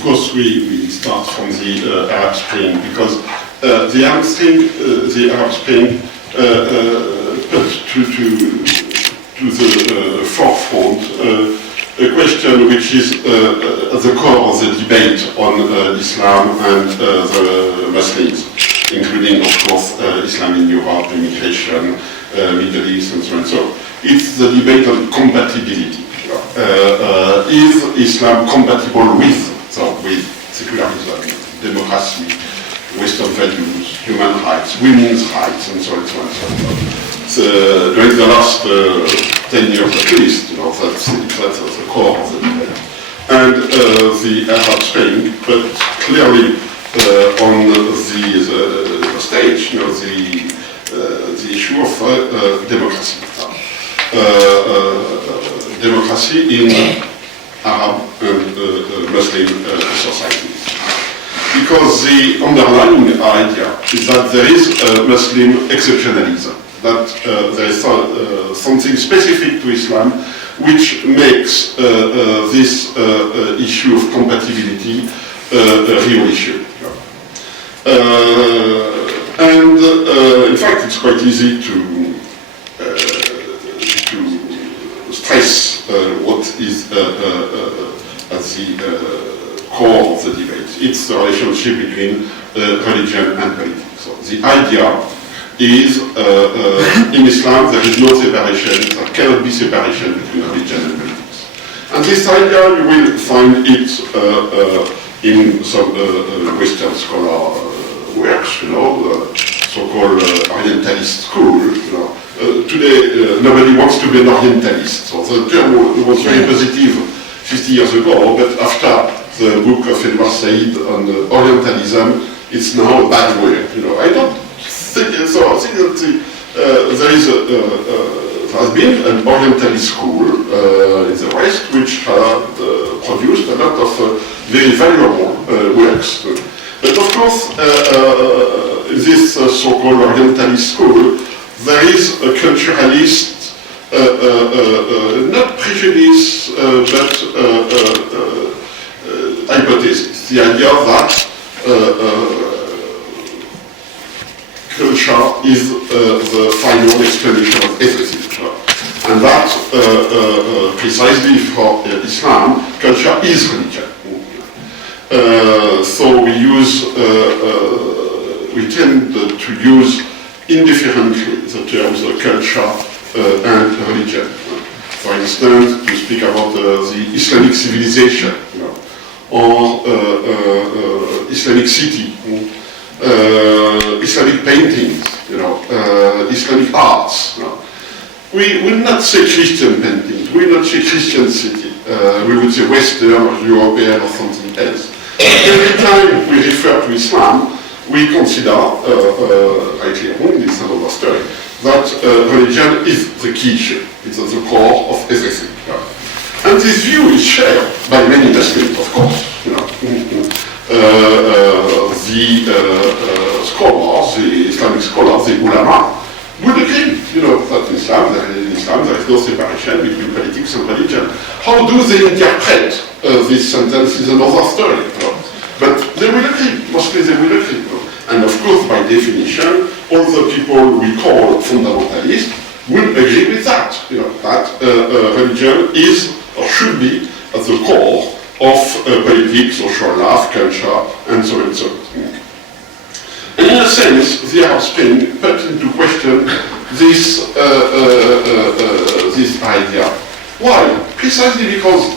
of course, we start from the Arab Spring because the Arab Spring put to the forefront a question which is at the core of the debate on Islam and the Muslims, including, of course, Islam in Europe, immigration, Middle East, and so on. So it's the debate on compatibility. Is Islam compatible with secularism, democracy, Western values, human rights, women's rights, and so on and so on. So, during the last 10 years at least, that's the core of the debate. And the Arab Spring, but clearly on the stage, the issue of democracy. Democracy in Arab and Muslim societies. Because the underlying idea is that there is Muslim exceptionalism, that there is something specific to Islam which makes this issue of compatibility a real issue. In fact, it's quite easy to stress what is at the core of the debate. It's the relationship between religion and politics. So the idea is in Islam there is no separation, there cannot be separation between religion and politics. And this idea you will find it in some Western scholar works, the so-called Orientalist school. Today nobody wants to be an Orientalist. So the term was very positive 50 years ago, but after the book of Edward Said on Orientalism, it's now a bad word. I don't think so. I think that there has been an Orientalist school in the West which produced a lot of very valuable works. But of course, this so-called Orientalist school, there is a culturalist, not prejudice, but hypothesis, the idea that culture is the final explanation of everything. And that, precisely for Islam, culture is religion. So we tend to use indifferently the terms culture and religion. For instance, to speak about the Islamic civilization, or Islamic city, Islamic paintings, Islamic arts. We will not say Christian paintings, we will not say Christian city, we would say Western or European or something else. Every time we refer to Islam, we consider, rightly or wrongly, this is another story, that religion is the key issue. It's at the core of everything. And this view is shared by many Muslims, of course. The scholars, the Islamic scholars, the ulama, would agree, that in Islam there is no separation between politics and religion. How do they interpret this sentence is another story. But they will agree, mostly they will agree. And of course, by definition, all the people we call fundamentalists will agree with that, that religion is or should be at the core of politics, social life, culture, and so on and so on. And in a sense, the Arab Spring put into question this idea. Why? Precisely because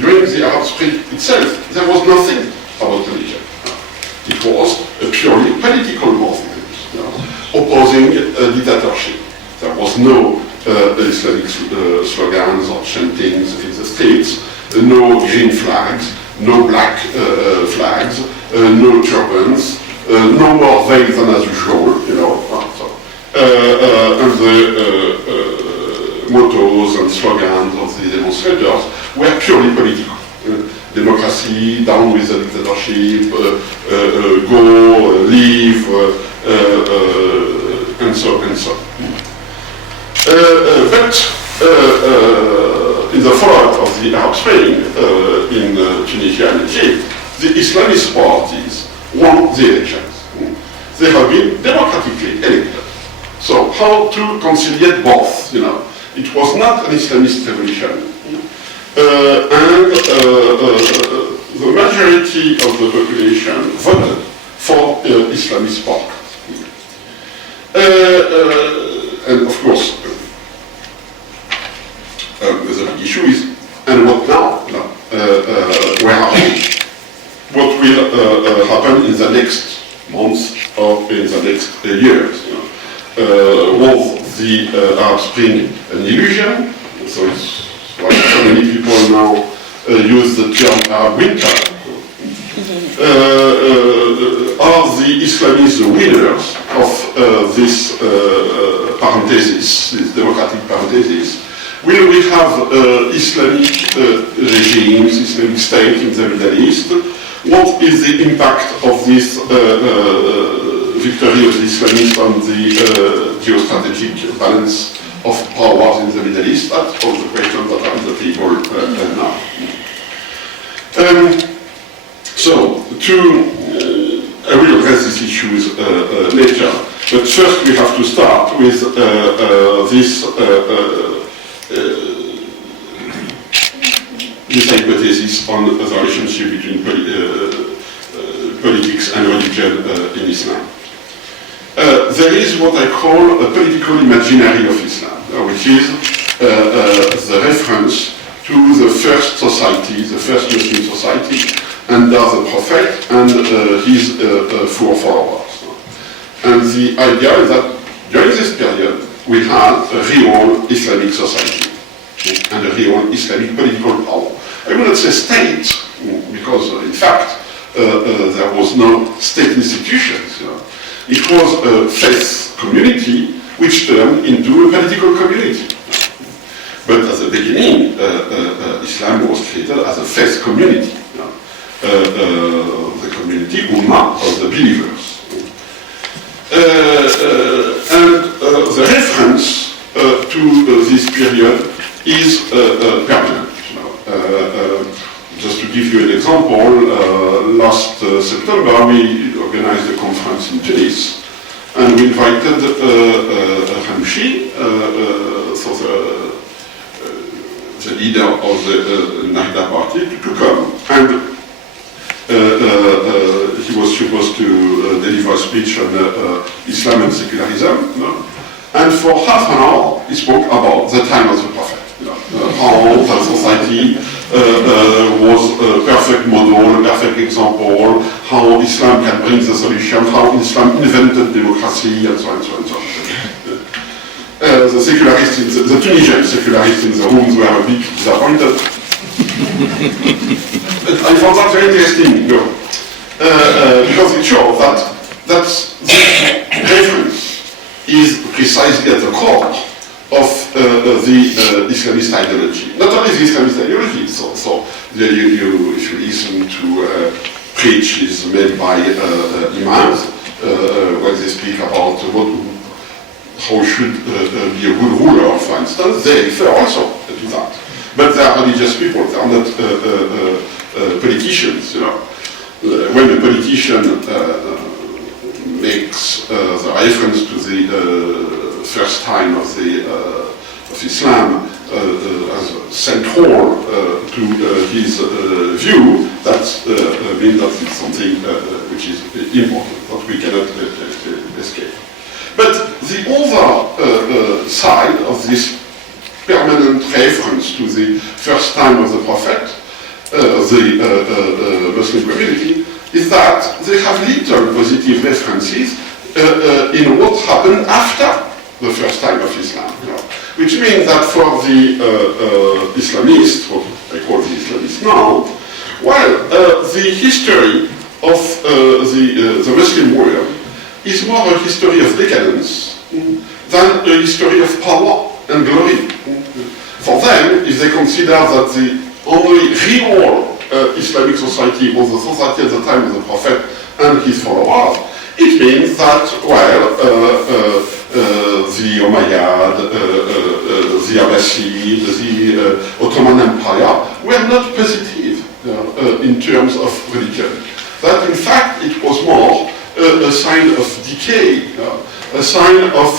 during the Arab Spring itself, there was nothing about religion. It was a purely political movement, opposing a dictatorship. There was no Islamic slogans or chantings in the streets, no green flags, no black flags, no turbans, no more veil than as usual, and the mottos and slogans of the demonstrators were purely political. Democracy, down with the dictatorship, go, leave, and so on. But in the fallout of the Arab Spring in Tunisia and Egypt, the Islamist parties won the elections. They have been democratically elected. So how to conciliate both? You know, it was not an Islamist revolution, and the majority of the population voted for Islamist parties. And of course, the big issue is, and what now? Where are we? What will happen in the next months or in the next years? Was the Arab Spring an illusion? So it's why so many people now use the term Arab winter. Are the Islamists the winners of this parenthesis, this democratic parenthesis? Will we have Islamic regimes, Islamic state in the Middle East? What is the impact of this victory of the Islamists on the geostrategic balance of powers in the Middle East? That's all the questions that are on the table now. So, I will address these issues later, but first we have to start with this hypothesis on the relationship between politics and religion in Islam. There is what I call a political imaginary of Islam, which is the reference to the first society, the first Muslim society, under the Prophet and his four followers. And the idea is that during this period we had a real Islamic society and a real Islamic political power. I will not say state, because in fact there was no state institutions. It was a faith community which turned into a political community. But at the beginning, Islam was created as a faith community. The community, Ummah, of the believers. And the reference to this period is permanent. Just to give you an example, last September we organized a conference in Tunis, and we invited Ramchi, so the leader of the Nahda party, to come. And he was supposed to deliver a speech on Islam and secularism, and for half an hour he spoke about the time of the Prophet, how the society was a perfect model, a perfect example, how Islam can bring the solution, how Islam invented democracy, and so on and so on. And so on. The secularists, the Tunisian secularists in the rooms were a bit disappointed. I found that very interesting, because it shows that this reference is precisely at the core of the Islamist ideology. Not only the Islamist ideology, so if you listen to preaches made by imams, when they speak about how should be a good ruler, for instance, they refer also to that. But they are religious people, they are not politicians. When a politician makes the reference to the first time of Islam as central to his view, that means that it's something which is important, that we cannot escape. But the other side of this permanent reference to the first time of the Prophet, the Muslim community, is that they have little positive references in what happened after the first time of Islam. Which means that for the Islamists, what I call the Islamists now, well, the history of the Muslim world is more a history of decadence than a history of power and glory. For them, if they consider that the only real Islamic society was the society at the time of the Prophet and his followers, it means that, well, the Umayyad, the Abbasid, the Ottoman Empire were not positive in terms of religion. That in fact it was more a sign of decay, a sign of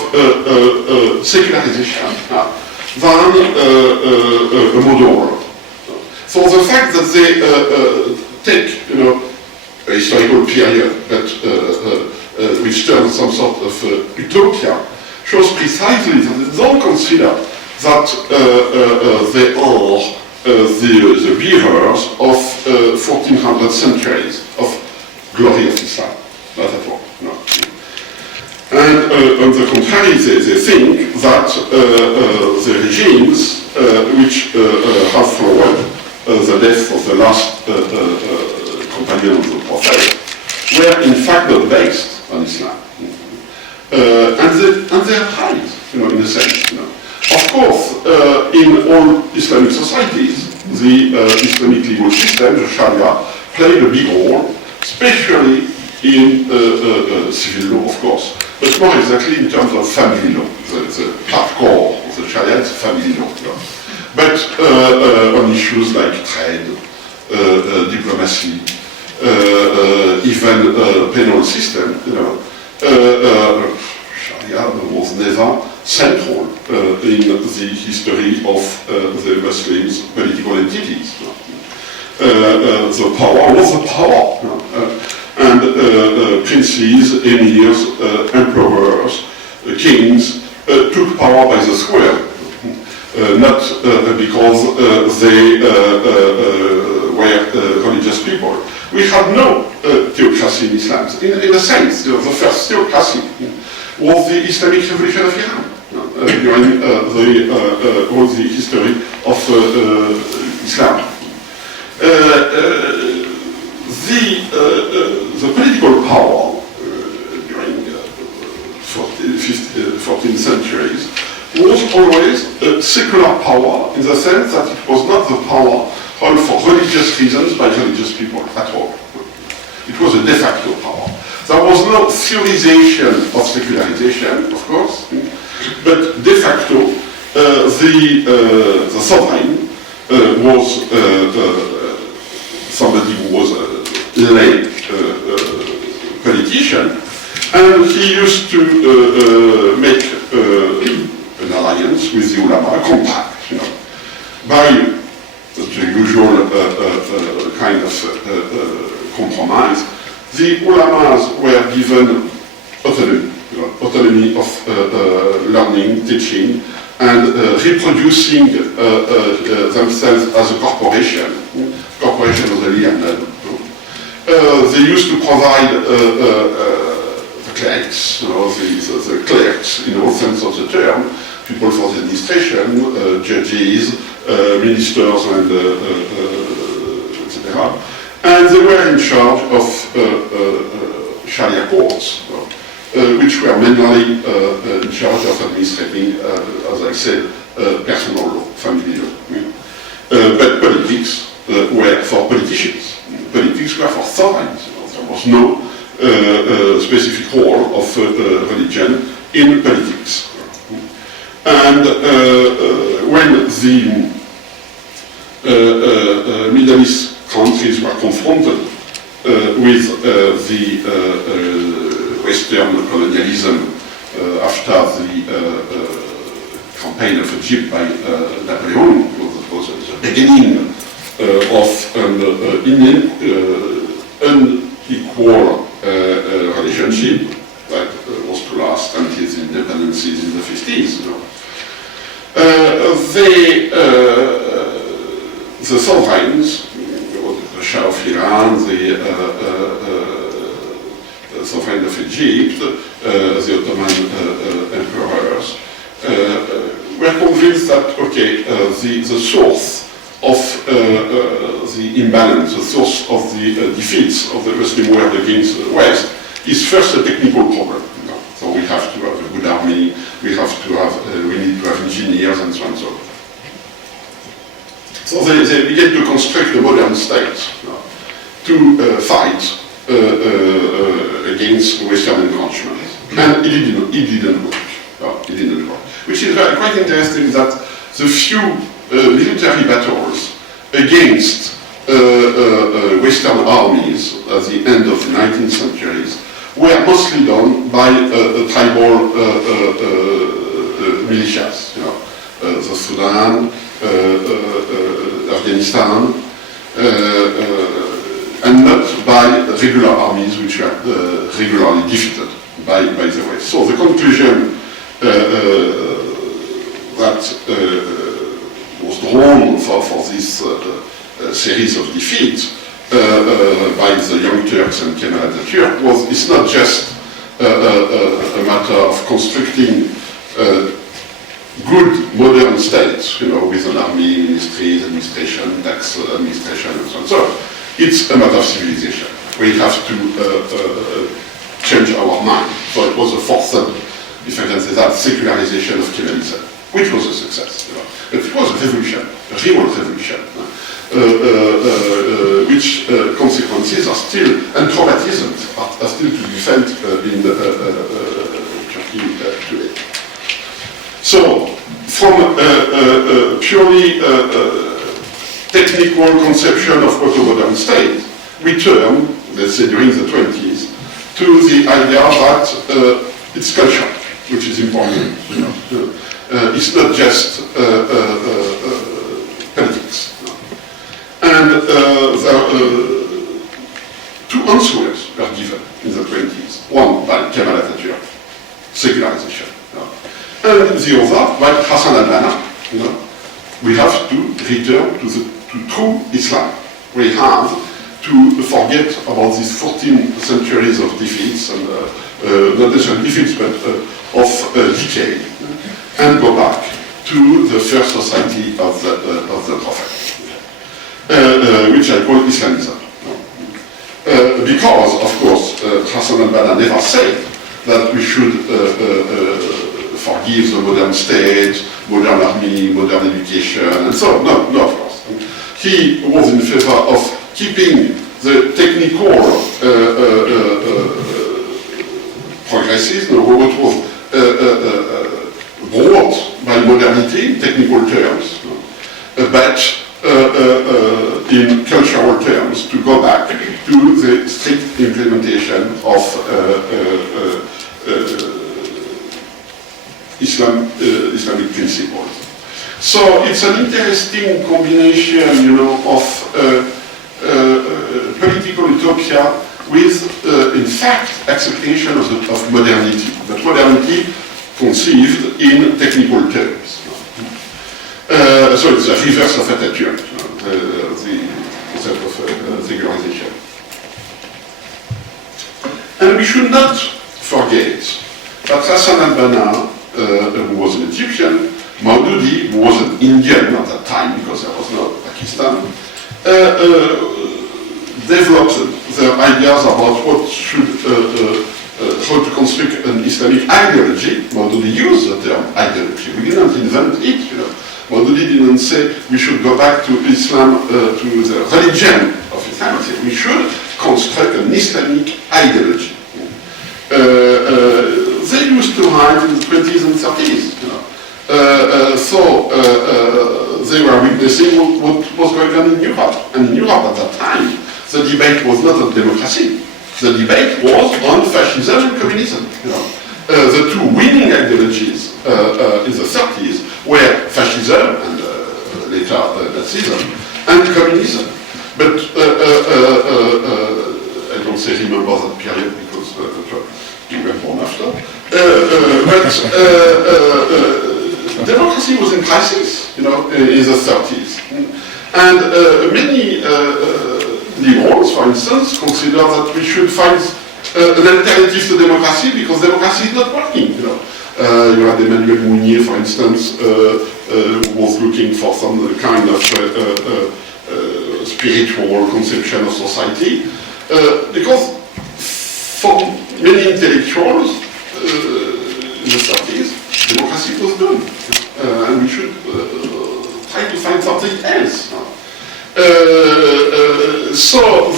secularization than a model. So the fact that they take, a historical period, but which turns some sort of utopia, shows precisely that they don't consider that they are the bearers of 1400 centuries of glory of Islam. Not at all. No. And on the contrary, they think that the regimes which have followed the death of the last companion of the Prophet were in fact not based on Islam. And they are right, in a sense. Of course, in all Islamic societies, the Islamic legal system, the Sharia, played a big role, especially in civil law, of course, but more exactly in terms of family law. The hardcore of the Sharia is family law. But on issues like trade, diplomacy, even penal system, Sharia was never central in the history of the Muslims' political entities. The power was the power. And princes, emirs, emperors, kings took power by the square, not because they were religious people. We had no theocracy in Islam. In a sense, the first theocracy was the Islamic Revolution of Iran during all the history of Islam. The political power during 14th centuries was always a secular power in the sense that it was not the power held for religious reasons by religious people at all. It was a de facto power. There was no theorization of secularization, of course, but de facto the sovereign was somebody who was a lay politician, and he used to make an alliance with the ulama, a compact, by the usual kind of compromise. The ulamas were given autonomy of learning, teaching, and reproducing themselves as a corporation of the learned. They used to provide the clerics, the clerks in all sense of the term, people for the administration, judges, ministers, and etc. And they were in charge of Sharia courts, which were mainly in charge of administrating, as I said, personal law, family law. But politics were for politicians. Politics were for sovereigns. There was no specific role of religion in politics. And when the Middle East countries were confronted with the Western colonialism after the campaign of Egypt by Napoleon, it was the beginning of an unequal relationship that was to last until the independences in the 50s. The sovereigns, the Shah of Iran, the sovereign of Egypt, the Ottoman emperors, were convinced that, okay, the source of the imbalance, the source of the defeats of the Muslim world against the West is first a technical problem. So we have to have a good army, we need to have engineers and so on and so on. So they began to construct a modern state to fight against Western encroachment. And it didn't work. It didn't work. Which is quite interesting that the few military battles against Western armies at the end of the 19th centuries were mostly done by tribal militias, the Sudan, Afghanistan, and not by regular armies which were regularly defeated by the West. So the conclusion that was drawn for this series of defeats by the Young Turks and Kemal Atatürk it's not just a matter of constructing good modern states, with an army, ministries, administration, tax administration, and so on. So it's a matter of civilization. We have to change our mind. So it was a forced, if I can say that, secularization of Kemalism, which was a success. But it was a revolution, a real revolution, which consequences are still, and traumatisms are still to be felt in Turkey today. So, from a purely technical conception of what a modern state, we turn, let's say during the 20s, to the idea that it's culture, which is important. It's not just politics. And two answers were given in the 20s. One by Kemal Atatürk, secularization. And the other by Hassan al-Banna. We have to return to true Islam. We have to forget about these 14 centuries of defeats, and not necessarily defeats, but of decay, and go back to the first society of the Prophet, which I call Islamism. Because, of course, Hassan al-Banna never said that we should forgive the modern state, modern army, modern education, and so on. No, of course. He was in favor of keeping the technical progresses, what was brought by modernity in technical terms, but in cultural terms, to go back to the strict implementation of Islamic principles. So it's an interesting combination, of political utopia with, in fact, acceptation of modernity, but modernity conceived in technical terms. So it's a reverse of Atatürk, the concept of secularization. And we should not forget that Hassan al-Banna, who was an Egyptian, Maududi, who was an Indian at that time, because there was no Pakistan, developed their ideas about what should, how to construct an Islamic ideology. Maududi used the term ideology. We didn't invent it, Maududi didn't say we should go back to Islam, to the religion of Islam. We should construct an Islamic ideology. They used to write in the 20s and 30s, so they were witnessing what was going on in Europe. And in Europe at that time, the debate was not on democracy. The debate was on fascism and communism. The two winning ideologies in the 30s were fascism and later Nazism and communism. But I don't say remember that period because you were born after. But democracy was in crisis, in the 30s. And many liberals, for instance, consider that we should find an alternative to democracy because democracy is not working. You had Emmanuel Mounier, for instance, who was looking for some kind of spiritual conception of society, because for many intellectuals in the 30s, democracy was done, and we should try to find something else. So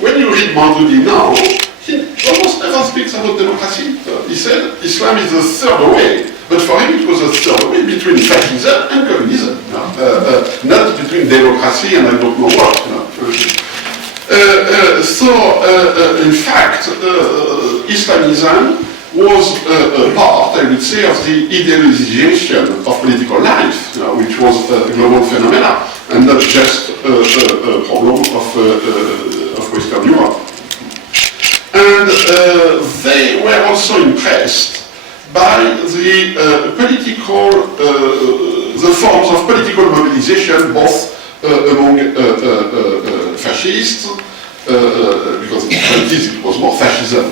when you read Maududi now, he almost never speaks about democracy. He said Islam is the third way, but for him it was a third way between fascism and communism, not between democracy and I don't know what. In fact, Islamism was a part, I would say, of the idealization of political life, which was a global phenomenon, and not just a problem of Western Europe. And they were also impressed by the the forms of political mobilization, both among fascists, because in the 20s it was more fascism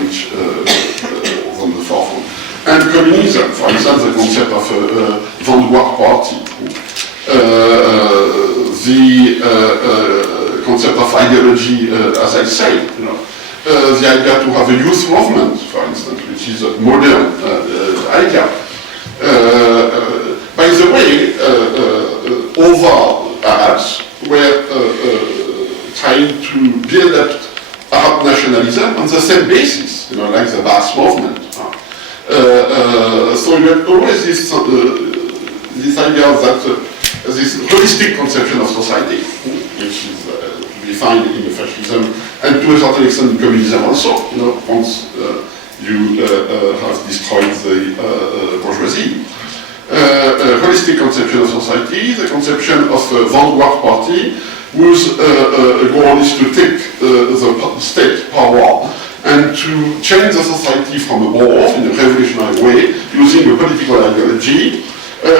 which was on the forefront, and communism. For instance, the concept of vanguard party, the concept of ideology, as I said, the idea to have a youth movement, for instance, which is a modern idea. By the way, over Arabs were trying to build up Arab nationalism on the same basis, like the Baas movement. So you have always this idea that this holistic conception of society, which is defined in fascism and to a certain extent in communism also, once you have destroyed the bourgeoisie. A holistic conception of society, the conception of a vanguard party, whose goal is to take the state power and to change the society from above in a revolutionary way using a political ideology.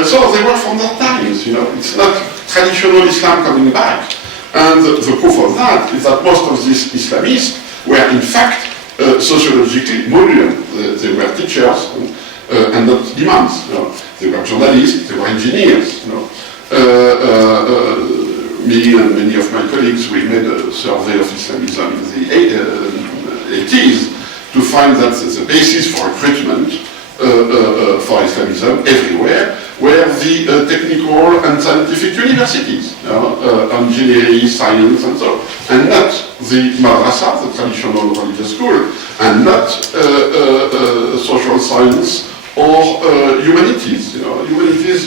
So they were from their times, It's not traditional Islam coming back. And the proof of that is that most of these Islamists were in fact sociologically modern. They were teachers and not imams. They were journalists, they were engineers. Me and many of my colleagues, we made a survey of Islamism in the 80s to find that the basis for recruitment for Islamism everywhere were the technical and scientific universities, engineering, science, and so on, and not the madrasa, the traditional religious school, and not social science or humanities. Humanities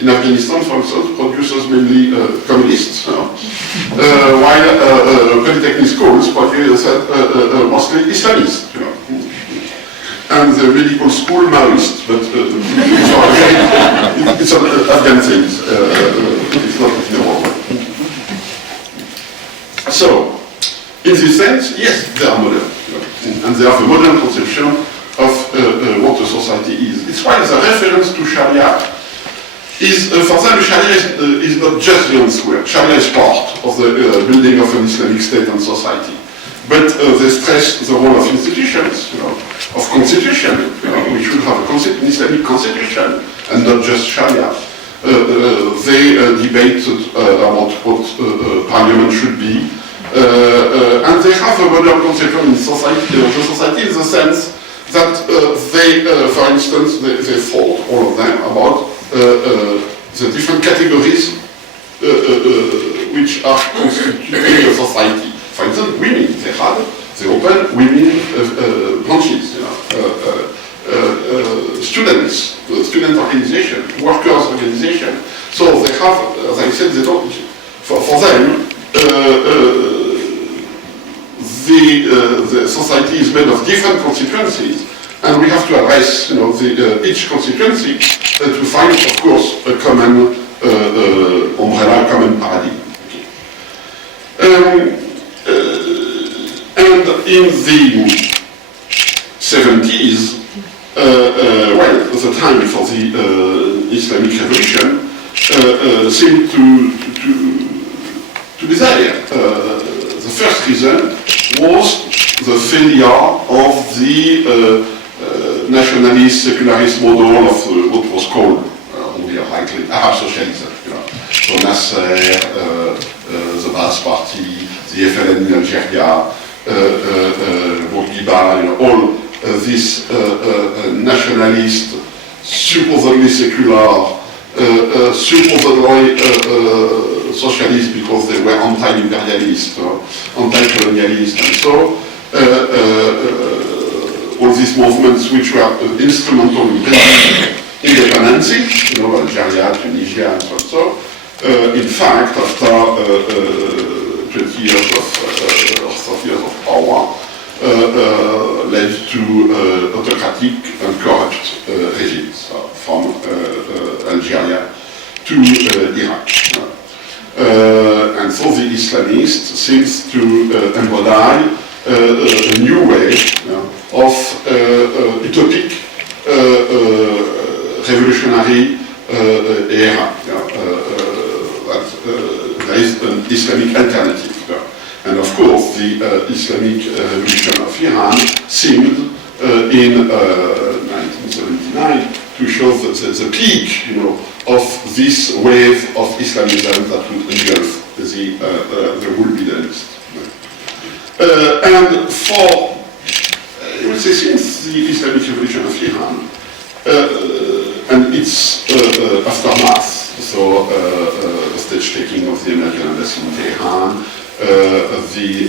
in Afghanistan, for instance, produces mainly communists, while polytechnic schools produce mostly Islamists. And the medical school Maoist, but it's an Afghan thing. It's not in the world. So, in this sense, yes, they are modern, and they have a modern conception of what a society is. It's why the reference to Sharia is, for them, Sharia is not just the answer. Sharia is part of the building of an Islamic state and society. But they stress the role of institutions, of constitution. We should have an Islamic constitution and not just Sharia. They debated about what parliament should be. And they have a modern conception in society, the society in the sense that they, for instance, they thought, all of them, about the different categories which are constituting a society. For instance, women, they open women branches, students, student organization, workers organization. So they have, as I said, they don't, for them, the society is made of different constituencies, and we have to address, each constituency to find, of course, a common umbrella, a common paradigm. And in the 70s, the time for the Islamic Revolution seemed to be there. The first reason was the failure of the nationalist, secularist model of what was called, only rightly, Arab socialism. So Nasser, the Baas Party, the FLN in Algeria, Bourguiba, all these nationalist, supposedly secular, supposedly socialist because they were anti-imperialist, anti-colonialist, and so all these movements which were instrumental in bringing independence, Algeria, Tunisia, and so on. So, in fact, after 20 years or 30 years of power, led to autocratic and corrupt regimes from Algeria to Iraq. And so the Islamists seems to embody a new way of utopic revolutionary era. There is an Islamic alternative. And of course, the Islamic revolution of Iran seemed in 1979 to show the peak, of this wave of Islamism that would engulf the whole Middle East. And for, I would say, since the Islamic revolution of Iran and its aftermath, so the stage taking of the American embassy in Tehran, the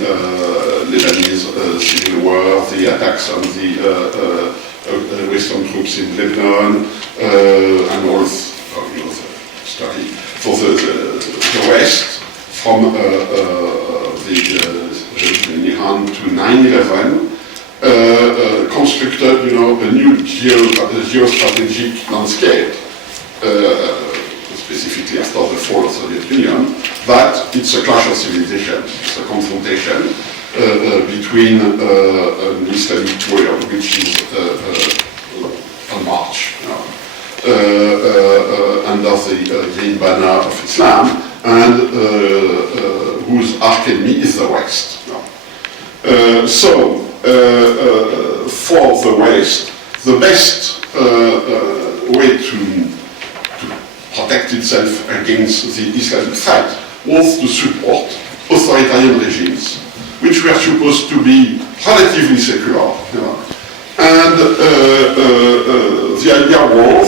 Lebanese civil war, the attacks on the Western troops in Lebanon, and all the story. For the West, from the in Iran to 9/11, constructed, a new geostrategic landscape, specifically after the fall of the Soviet Union, that it's a clash of civilization, it's a confrontation between an Islamic world which is on march under the green banner of Islam, and whose arch enemy is the West. So, for the West, the best way to protect itself against the Islamic threat was to support authoritarian regimes, which were supposed to be relatively secular. And the idea was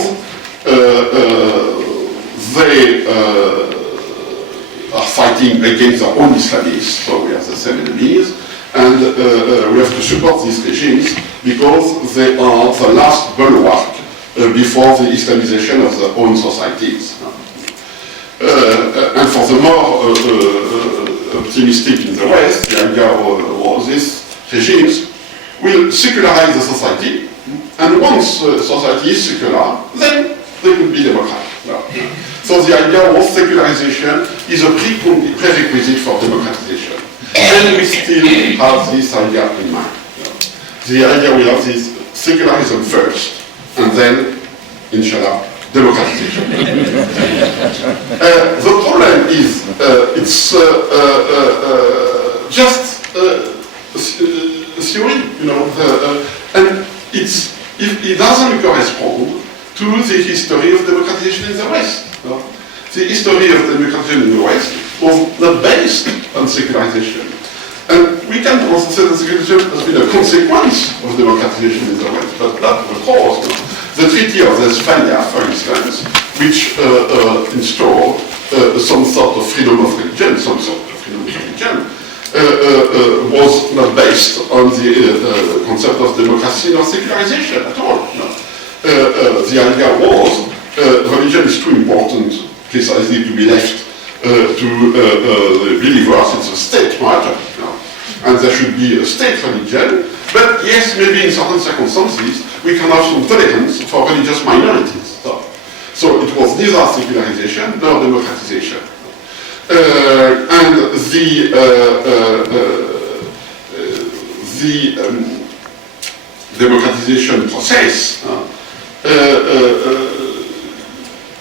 they are fighting against their own Islamists, so we have the same enemies, and we have to support these regimes because they are the last bulwark before the Islamization of their own societies. And for the more optimistic in the West, the idea was these regimes will secularize the society, and once society is secular, then they will be democratic. So the idea was secularization is a prerequisite for democratization. And we still have this idea in mind. The idea we have is secularism first, and then, inshallah, democratization. The problem is it's just a theory, and it doesn't correspond to the history of democratization in the West. The history of democratization in the West was not based on secularization. And we can also say that secularization has been a consequence of democratization in the West, but not the cause. The Treaty of Westphalia, for instance, which installed some sort of freedom of religion, was not based on the concept of democracy nor secularization at all. The idea was religion is too important precisely to be left to the believers. It's a state matter, and there should be a state religion. But yes, maybe in certain circumstances we can have some tolerance for religious minorities. So it was neither secularization nor democratization. And the democratization process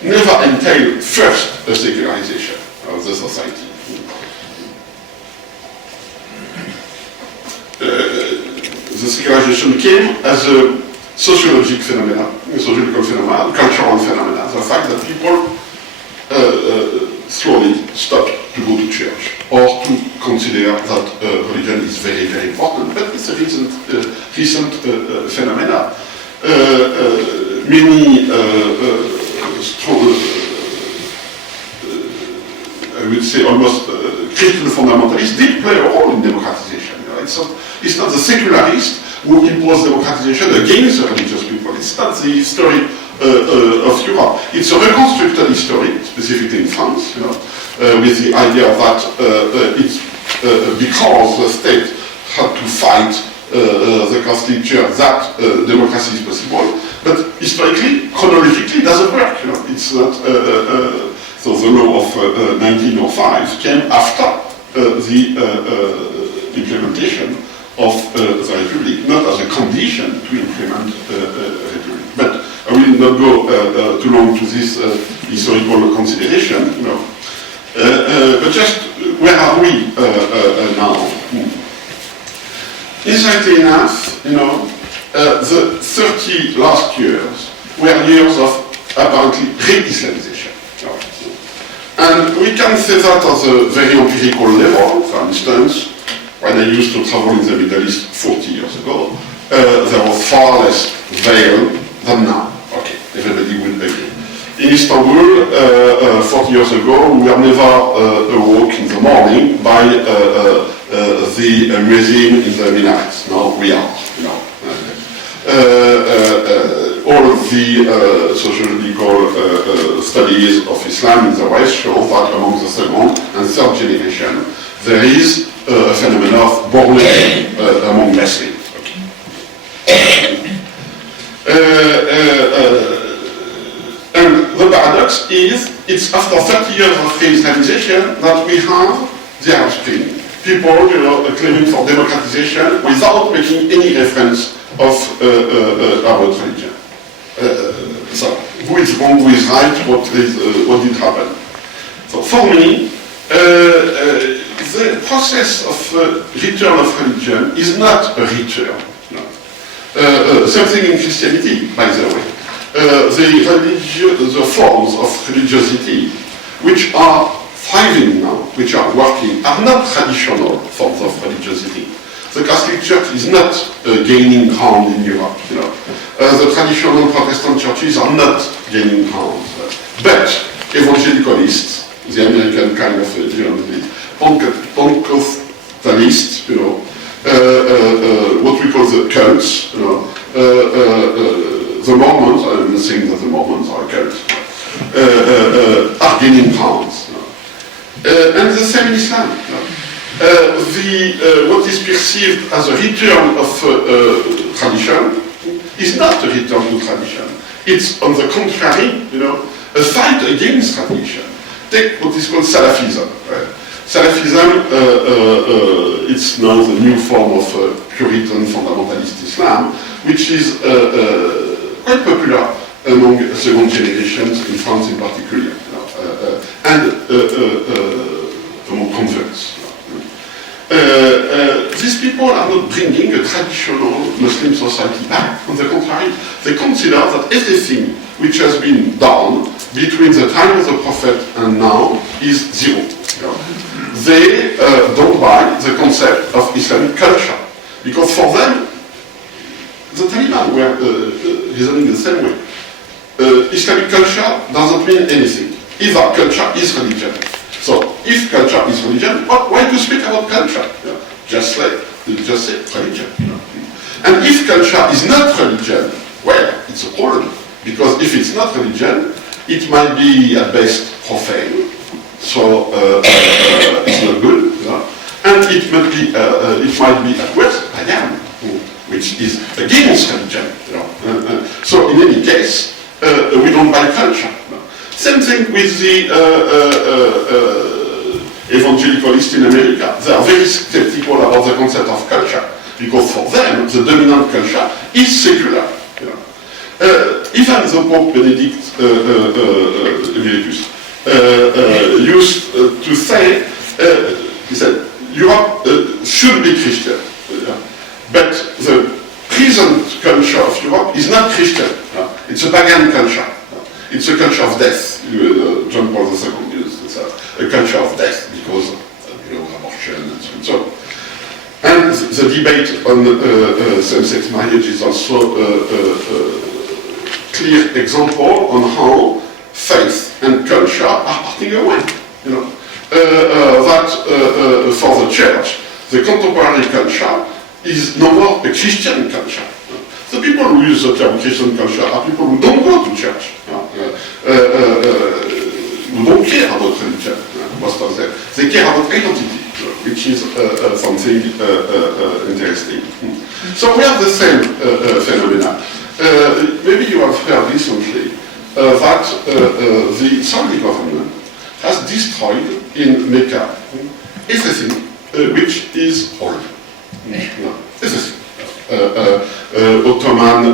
never entailed first a secularization of the society. The secularization came as a sociological phenomenon, cultural phenomenon. The fact that people slowly stopped to go to church or to consider that religion is very, very important. But it's a recent phenomena. Many strong, I would say almost Christian fundamentalists did play a role in democratization. It's not the secularists who imposed democratization against the religious people. It's not the history of Europe. It's a reconstructed history, specifically in France, you know, with the idea that it's because the state had to fight the Catholic Church that democracy is possible. But historically, chronologically, it doesn't work. You know, it's not. So the law of 1905 came after the implementation of the Republic, not as a condition to implement Republic. But I will not go too long to this historical consideration. You know, but just where are we now? Interestingly enough, you know, the 30 last years were years of apparently re-Islamization. And we can say that at a very empirical level. For instance, when I used to travel in the Middle East 40 years ago, there was far less veil than now. Okay, everybody will agree. In Istanbul, 40 years ago, we were never awoke in the morning by the muezzin in the minarets. Now we are, you know. All of the sociological studies of Islam in the West show that among the second and third generation, there is a phenomenon of born again among Muslims. And the paradox is, it's after 30 years of re-Islamization that we have the Arab Spring. People, you know, claiming for democratization without making any reference of our religion. So, who is wrong, who is right, what did happen? So, for me, the process of return of religion is not a return. No. Something in Christianity, by the way. The forms of religiosity, which are thriving now, which are working, are not traditional forms of religiosity. The Catholic Church is not gaining ground in Europe. You know. The traditional Protestant churches are not gaining ground. But evangelicalists, the American kind of Pentecostalists, you know, what we call the cults, you know, the Mormons, I'm not saying that the Mormons are a cult, are gaining ground. You know. And the same in Islam. You know. What is perceived as a return of tradition is not a return to tradition. It's, on the contrary, you know, a fight against tradition. Take what is called Salafism. Right? Salafism, it's now the new form of Puritan fundamentalist Islam, which is quite popular among second generations in France in particular, you know, and among converts. These people are not bringing a traditional Muslim society back. On the contrary, they consider that everything which has been done between the time of the Prophet and now is zero. You know. They don't buy the concept of Islamic culture, because for them, the Taliban were reasoning the same way. Islamic culture doesn't mean anything. Either culture is religion. So, if culture is religion, why to speak about culture? You know, just say religion. You know. And if culture is not religion, well, it's a problem. Because if it's not religion, it might be at best profane. So, it's not good. You know. And it might be at worst pagan, which is against religion. You know. So, in any case, we don't buy culture. Same thing with the evangelicalists in America. They are very skeptical about the concept of culture, because for them, the dominant culture is secular. You know. Even the Pope Benedict Emeritus used to say, he said, Europe should be Christian, but the present culture of Europe is not Christian. It's a pagan culture. It's a culture of death. John Paul II used this, a culture of death because of abortion and so on. So, and the debate on same-sex marriage is also a clear example on how faith and culture are parting away. You know, that for the church, the contemporary culture is no more a Christian culture. The people who use the term Christian culture are people who don't go to church, who don't care about religion, most of them. They care about identity, which is something interesting. So we have the same phenomena. Maybe you have heard recently that the Saudi government has destroyed in Mecca everything which is old. Everything. Ottoman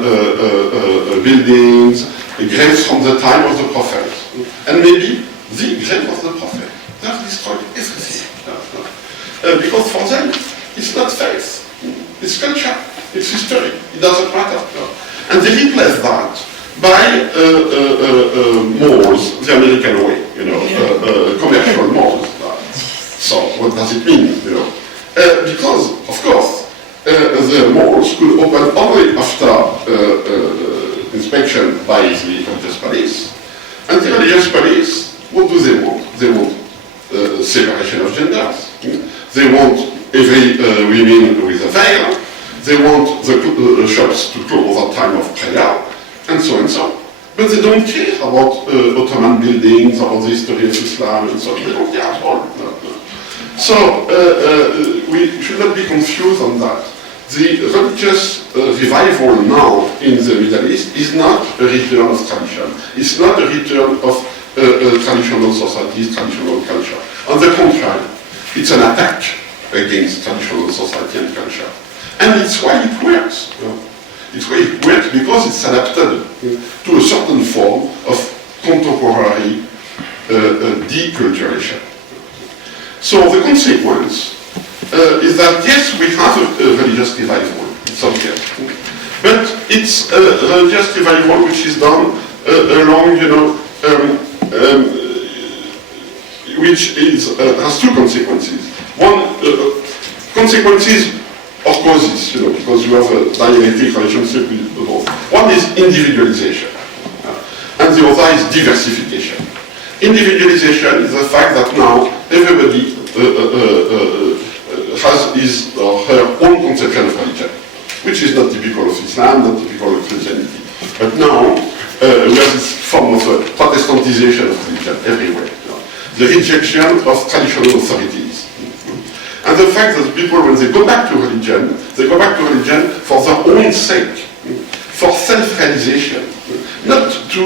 buildings, graves from the time of the Prophet, and maybe the grave of the Prophet. They have destroyed everything. Because for them, it's not faith, it's culture, it's history, it doesn't matter. And they replace that by malls, the American way, commercial malls. So what does it mean, because, of course, the malls could open only after inspection by the religious police. And the religious police, what do they want? They want separation of genders. They want every women with a veil. They want the shops to close at time of prayer, and so and so. But they don't care about Ottoman buildings, about the history of Islam, and so on. They don't care at all. So we should not be confused on that. The religious revival now in the Middle East is not a return of tradition. It's not a return of traditional societies, traditional culture. On the contrary, it's an attack against traditional society and culture. And it's why it works. It's why it works because it's adapted to a certain form of contemporary deculturation. So the consequence is that yes, we have a religious revival, it's obvious. But it's a religious revival which is done along, which has two consequences. One, consequences or causes, because you have a dialectic relationship with both. One is individualization, and the other is diversification. Individualization is the fact that now everybody has his or her own conception of religion, which is not typical of Islam, not typical of Christianity. But now we have this form of Protestantization of religion everywhere. The rejection of traditional authorities. And the fact that people, when they go back to religion, they go back to religion for their own sake, for self-realization, not to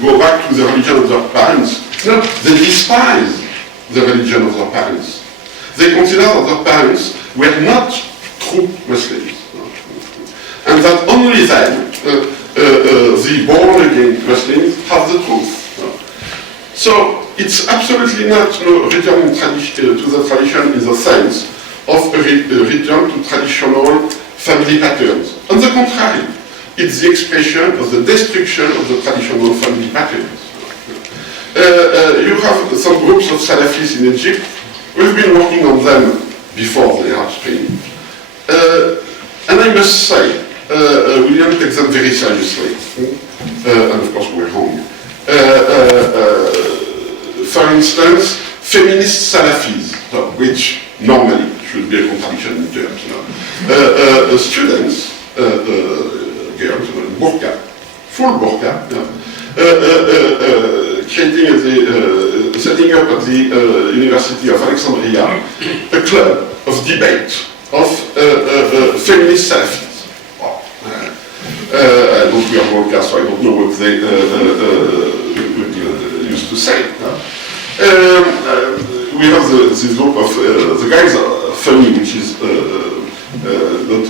go back to the religion of their parents. No, they despise the religion of their parents. They consider that their parents were not true Muslims. And that only then, the born-again Muslims have the truth. So, it's absolutely not returning to the tradition in the sense of a return to traditional family patterns. On the contrary, it's the expression of the destruction of the traditional family patterns. You have some groups of Salafis in Egypt. We've been working on them before the Arab Spring. And I must say, we didn't take them very seriously. And of course we're wrong. For instance, feminist Salafis, which normally should be a contradiction in terms. Students, girls, burqa, full burqa, setting up at the University of Alexandria a club of debate of feminist Salafis. I don't wear burqa, so I don't know what they used to say. We have this group of, the guys are funny, which is not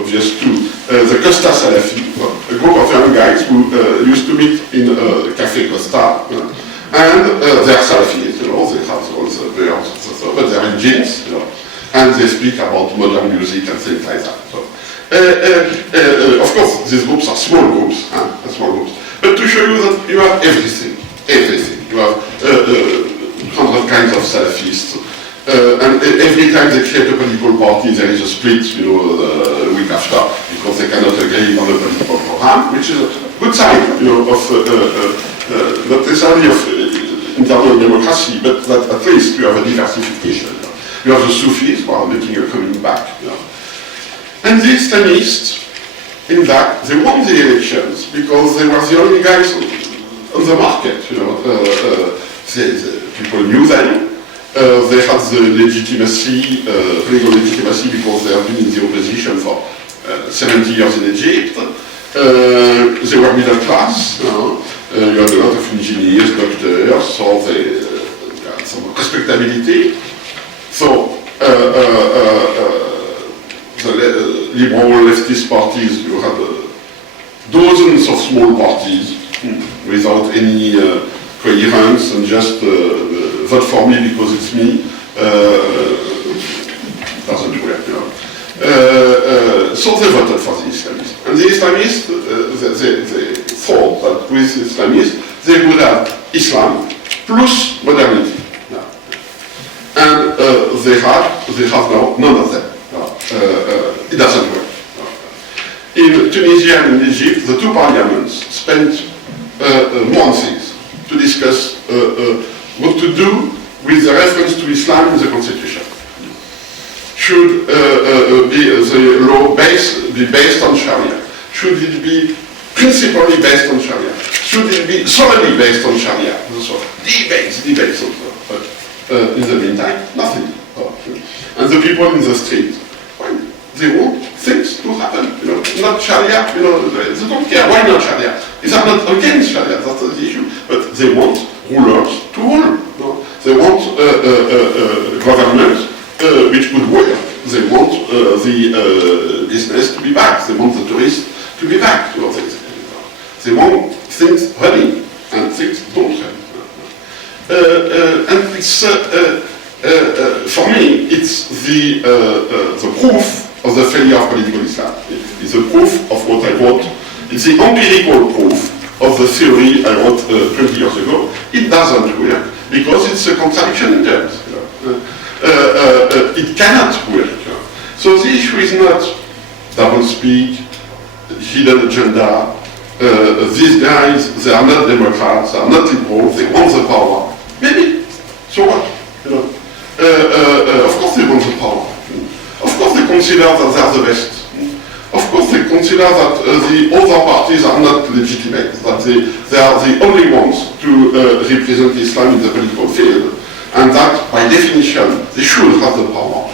obvious too, the Costa Salafi, a group of young guys who used to meet in Café Costa, and they're Salafis, they have all the birds, but they're in jeans, and they speak about modern music and things like that. So, of course, these groups are small groups, but to show you that you have everything. You have 100 kinds of Salafists, and every time they create a political party, there is a split, a week after, because they cannot agree on a political program, which is a good sign, of not necessarily of internal democracy, but that at least you have a diversification. You have the Sufis who are making a coming back. And the Islamists, in fact, they won the elections because they were the only guys on the market. People knew them. They had the legitimacy, legal legitimacy, because they have been in the opposition for 70 years in Egypt. They were middle class. You had a lot of engineers, doctors, so they had some respectability. So the liberal leftist parties, you had dozens of small parties without any coherence, and just vote for me because it's me. Doesn't work, so they voted for the Islamists. And the Islamists, they thought that with the Islamists, they would have Islam plus modernity. And they have now none of them. It doesn't work. In Tunisia and in Egypt, the two parliaments spent months to discuss what to do with the reference to Islam in the constitution. Should the law be based on Sharia? Should it be principally based on Sharia? Should it be solely based on Sharia? So debates. But in the meantime, nothing. And the people in the street, well, they want things to happen. Not Sharia. They don't care. Why not Sharia? These are not against Sharia. That's the issue. But they want rulers to rule. They want government which would work. They want the business to be back. They want the tourists to be back. They want things running, and things don't run. And it's for me, it's the proof of the failure of political Islam. It's the proof of what I wrote. It's the empirical proof of the theory I wrote 20 years ago. It doesn't work because it's a contradiction in terms. It cannot work. So the issue is not double-speak, hidden agenda. These guys, they are not Democrats, they are not liberals, they want the power. Maybe. So what? Of course they want the power. Of course they consider that they are the best. Of course they consider that the other parties are not legitimate, that they are the only ones to represent Islam in the political field, and that by definition they should have the power.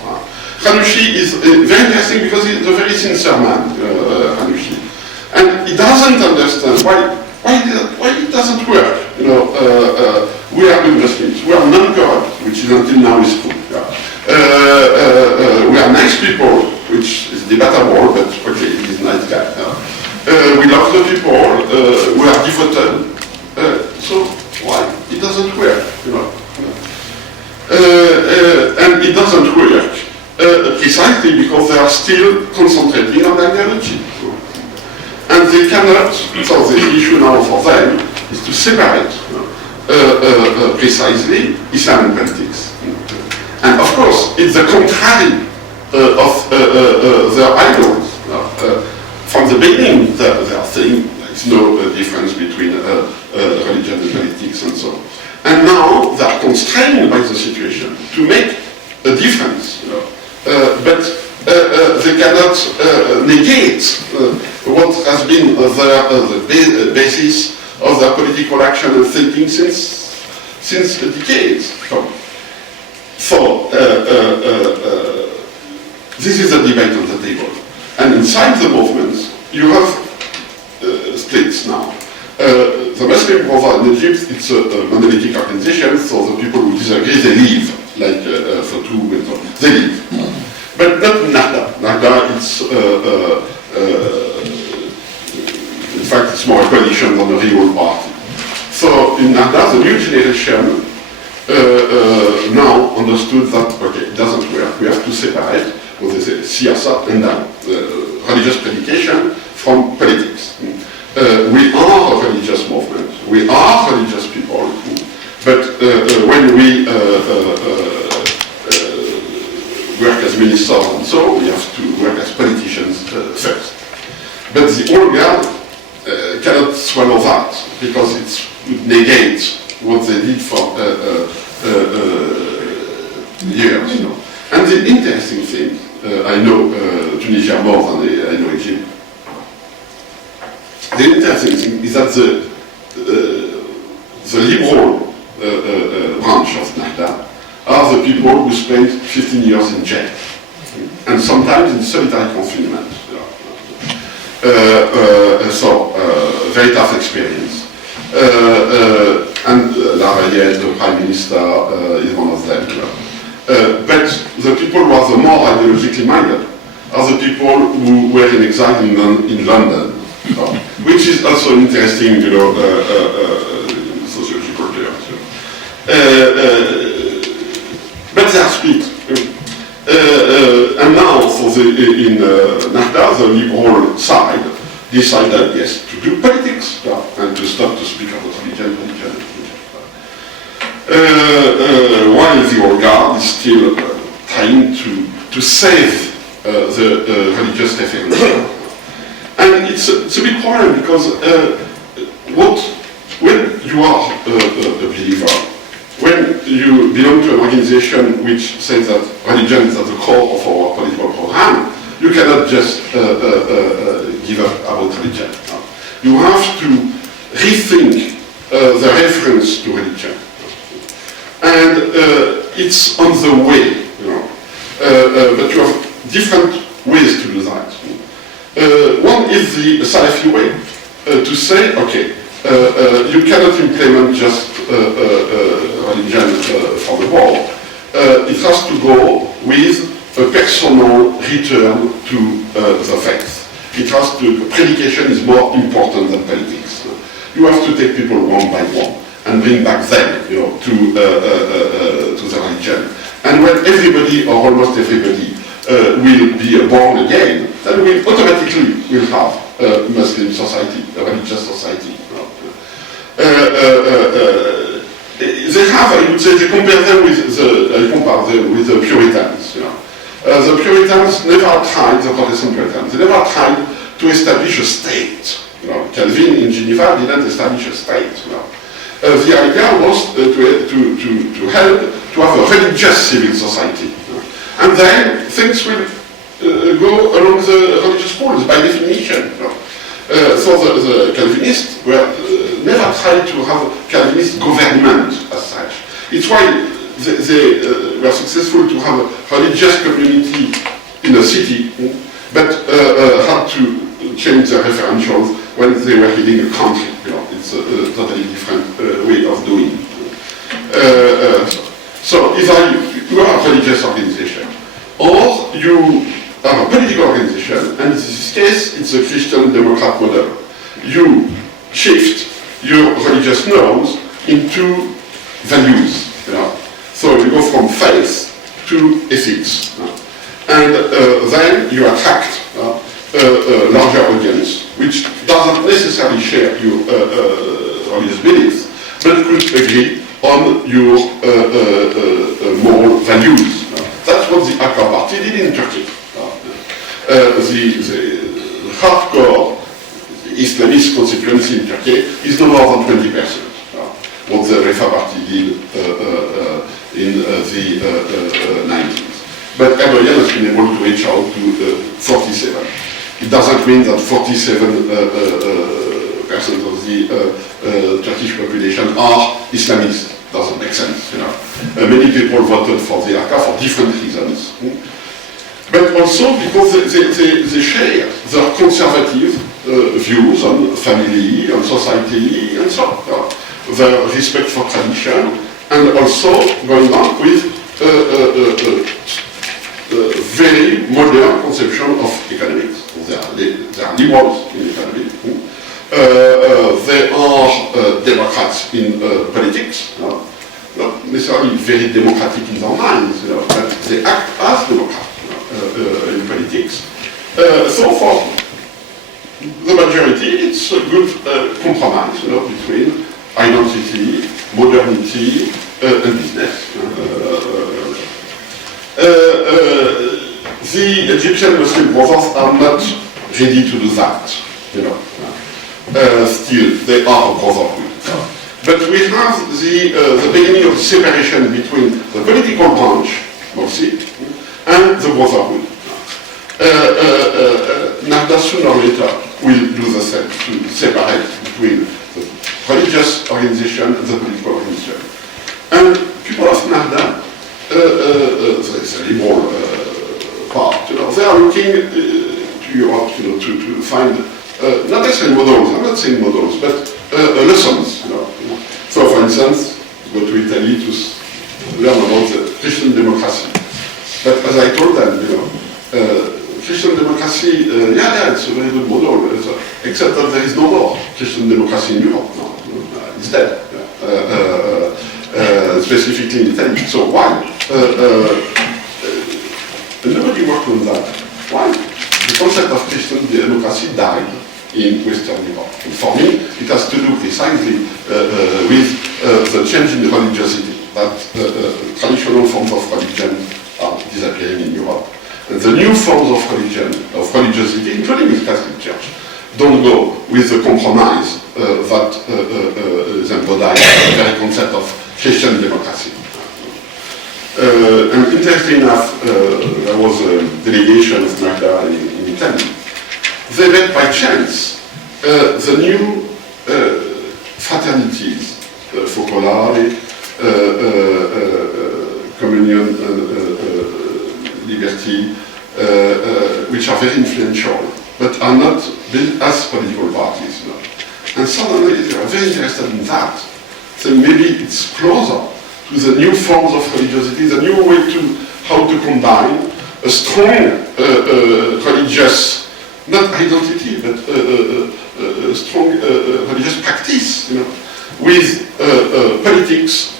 Ranucci is very interesting because he's a very sincere man, Ranucci. And he doesn't understand why it doesn't work. We are good Muslims, we are non-corrupt, which is until now is true. We are nice people, which is debatable, but okay, he's a nice guy. We love the people, we are devoted. So why? It doesn't work. And it doesn't work precisely because they are still concentrating on ideology. And they cannot, so the issue now for them is to separate precisely Islam and politics. And of course, it's the contrary of their idols. From the beginning, they are saying there is no difference between religion and politics and so on. And now they are constrained by the situation to make a difference. But they cannot negate what has been the basis of their political action and thinking since decades. So this is a debate on the table. And inside the movements, you have splits now. The Muslim Brotherhood in Egypt, it's a monolithic organization, so the people who disagree, they leave, like for two methods. They leave. But not Nahda. Nahda, it's, in fact, it's more a coalition than a real party. So in Nahda, the new generation now understood that, okay, it doesn't work. We have to separate, what they say, siyasa and religious predication from politics. We are a religious movement. We are religious people. But when we work as ministers and so, we have to work as politicians first. But the old guard cannot swallow that because it would negate what they did for years. And the interesting thing, I know Tunisia more than I know Egypt. The interesting thing is that the liberal branch of Nahda are the people who spent 15 years in jail, and sometimes in solitary confinement. Very tough experience. And Lavallette, the Prime Minister, is one of them. But the people who are the more ideologically minded are the people who were in exile in London, which is also interesting, sociological terms. But they are split. And now, in Nahda, the liberal side decided, yes, to do politics and to stop to speak about religion. While the old guard is still trying to save the religious referendum. And it's a big problem because when you are a believer, when you belong to an organization which says that religion is at the core of our political program, you cannot just give up about religion. You have to rethink the reference to religion. And it's on the way, but you have different ways to do that. One is the Salafi way, to say, okay, you cannot implement just religion for the world. It has to go with a personal return to the faith. Predication is more important than politics. You have to take people one by one and bring back them, to the religion. And when everybody, or almost everybody, will be born again, then we automatically will have a Muslim society, a religious society. They have, I would say, they compare them with the Puritans. The Puritans never tried, the Protestant Puritans, they never tried to establish a state. Calvin in Geneva didn't establish a state. The idea was to help to have a religious civil society. And then things will go along the religious poles by definition. So the Calvinists were never tried to have Calvinist government as such. It's why they were successful to have a religious community in a city, but had to change their referentials when they were leading a country. It's a totally different way of doing. So either you are a religious organization, or you are a political organization, and in this case, it's a Christian Democrat model. You shift your religious norms into values. So you go from faith to ethics. And then you attract a larger audience, which doesn't necessarily share your religious beliefs, but could agree on your moral values. That's what the AK Party did in Turkey. The hardcore Islamist constituency in Turkey is no more than 20%. What the Refah Party did in the 90s. But Erdogan has been able to reach out to 47. It doesn't mean that 47% of the Turkish population are Islamists. Doesn't make sense. Many people voted for the AK for different reasons. But also because they share their conservative views on family, on society, and so on. Their respect for tradition, and also going on with a very modern conception of economics. They are liberals in economy. They are Democrats in politics. Not necessarily very democratic in their minds, but they act as Democrats in politics. So for the majority, it's a good compromise between identity, modernity, and business. The Egyptian Muslim brothers are not ready to do that. Still, they are a brotherhood. But we have the beginning of separation between the political branch, Morsi, and the brotherhood. Narda sooner or later will do the same, to separate between the religious organization and the political organization. And people of Narda, the liberal part, they are looking to Europe, to find not necessarily models. I'm not saying models, but lessons. So, for instance, go to Italy to learn about the Christian democracy. But as I told them, Christian democracy, it's a very good model, except that there is no more Christian democracy in Europe. It's dead, specifically in Italy. So why? Nobody worked on that. Why? The concept of Christian democracy died in Western Europe. And for me, it has to do precisely with the change in religiosity, that traditional forms of religion are disappearing in Europe. And the new forms of religion, of religiosity, including the Catholic Church, don't go with the compromise that is embodied in the very concept of Christian democracy. And interesting enough, there was a delegation of Narda in Italy. They met by chance the new fraternities, Focolare, Communion, Liberty, which are very influential, but are not built as political parties. And suddenly they are very interested in that. So maybe it's closer to the new forms of religiosity, the new way how to combine a strong religious, not identity, but a strong religious practice, with politics,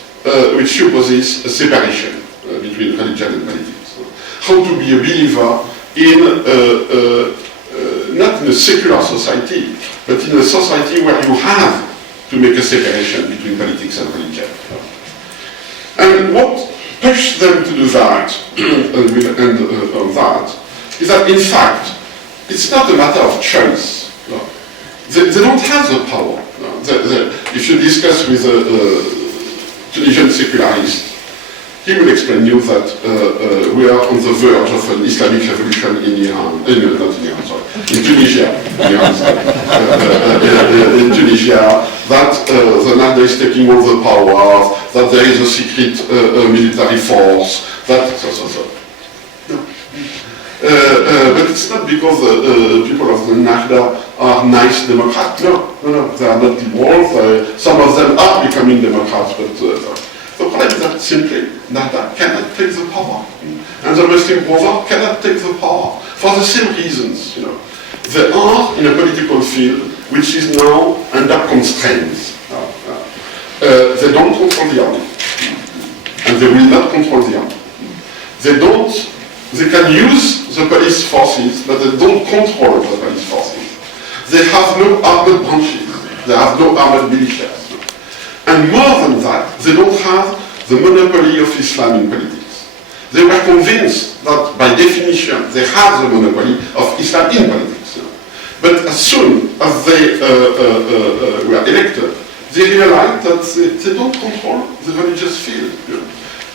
which supposes a separation between religion and politics. How to be a believer in, not in a secular society, but in a society where you have to make a separation between politics and religion. And what pushed them to do that, and on that, is that in fact, it's not a matter of choice. They don't have the power. If you discuss with a Tunisian secularist, he will explain you that we are on the verge of an Islamic revolution in Iran, not in Iran, sorry, in Tunisia, in Tunisia, that the Narda is taking all the power, that there is a secret military force, that so. No. But it's not because people of the Narda are nice Democrats. No, they are not liberals. Some of them are becoming Democrats, but the problem is that simply Narda cannot take the power. And the Muslim Brotherhood cannot take the power for the same reasons. They are in a political field which is now under constraints. They don't control the army. And they will not control the army. They can use the police forces, but they don't control the police forces. They have no armed branches. They have no armed militias. And more than that, they don't have the monopoly of Islam in politics. They were convinced that by definition they have the monopoly of Islam in politics. But as soon as they were elected, they realized that they don't control the religious field.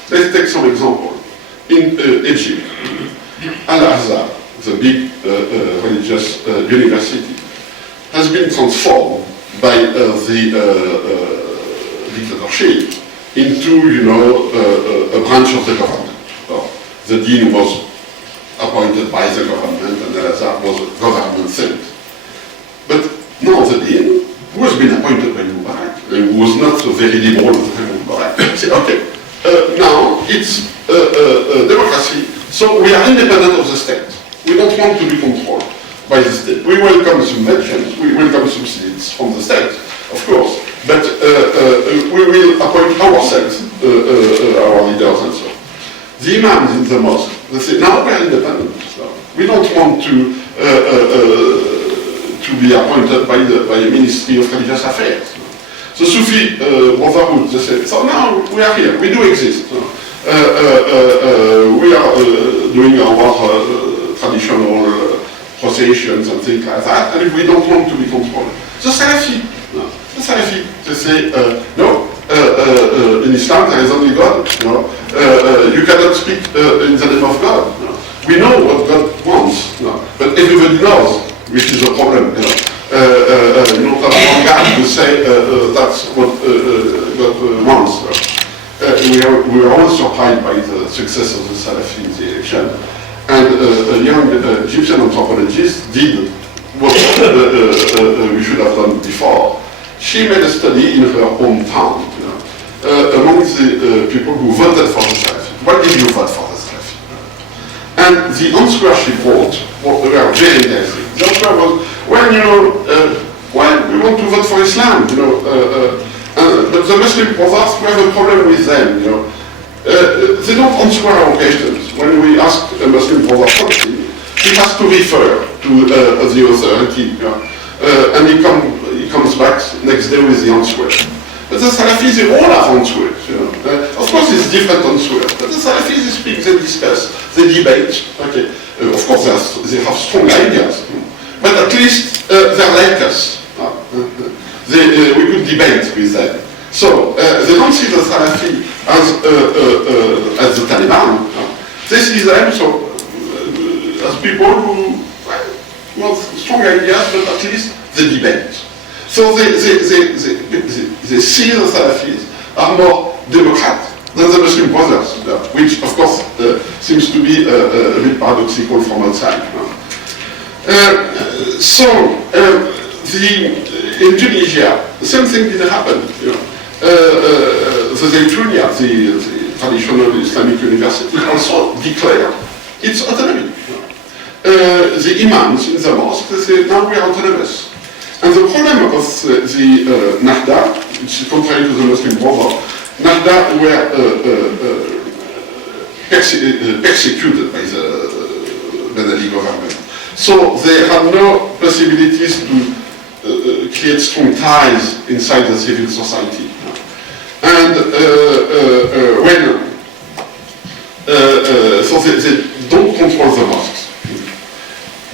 Let's take some example. In Egypt, Al-Azhar, the big religious university, has been transformed by the dictatorship into, a branch of the government. The dean was appointed by the government, and Al-Azhar was a government thing. But now the dean, who has been appointed by Mubarak, who was not so very liberal at the time of Mubarak, said, okay, now it's democracy, so we are independent of the state. We don't want to be controlled by the state. We welcome subventions, we welcome subsidies from the state, of course, but we will appoint ourselves, our leaders and so on. The imams in the mosque, they say, now we are independent. So we don't want to be appointed by a Ministry of Religious Affairs. The Sufi Brotherhood, they say, so now we are here, we do exist. We are doing our traditional processions and things like that, and we don't want to be controlled. The Salafi, they say, no, in Islam there is only God. You cannot speak in the name of God. We know what God wants, but everybody knows, which is a problem. You don't have one guy to say that's what God wants. We were always surprised by the success of the Salafi in the election, and a young Egyptian anthropologist did what we should have done before. She made a study in her hometown, among the people who voted for the Salafi. Why did you vote for the Salafi? And the answer she brought were very interesting. The answer was, well, well, we want to vote for Islam, but the Muslim brothers, we have a problem with them, They don't answer our questions. When we ask a Muslim brother something, he has to refer to the authority, and he comes back next day with the answer. But the Salafis, they all have answers. Of course, it's different answers, but the Salafis, they speak, they discuss, they debate. Okay, of course, they have strong ideas, but at least they're like us. We could debate with them. So they don't see the Salafi as the Taliban. They see them as people who have strong ideas, but at least they debate. So they see the Salafis are more democrat than the Muslim brothers, which of course seems to be a bit paradoxical from outside. In Tunisia, the same thing did happen. The Zaytunia, the traditional Islamic university, also declared its autonomy. The imams in the mosque, they say, now we are autonomous. And the problem of the Nahda, which is contrary to the Muslim brother, Nahda were persecuted by the Ben Ali government. So they had no possibilities to create strong ties inside the civil society. And so they don't control the mosques.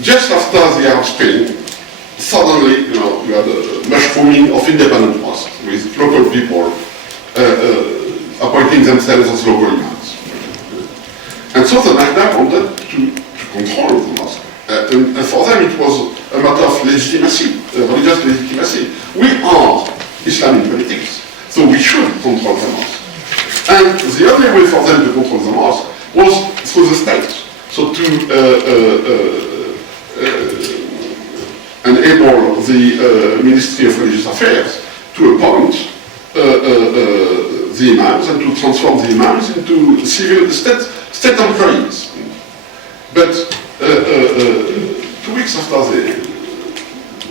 Just after the Arab Spring, suddenly, you had a mushrooming of independent mosques with local people appointing themselves as local imams. And so the Nahda wanted to control the mosque. And for them it was a matter of legitimacy, religious legitimacy. We are Islamic politics, so we should control the mosque. And the only way for them to control the mosque was through the state. So to enable the Ministry of Religious Affairs to appoint the imams and to transform the imams into civil state employees. But 2 weeks after they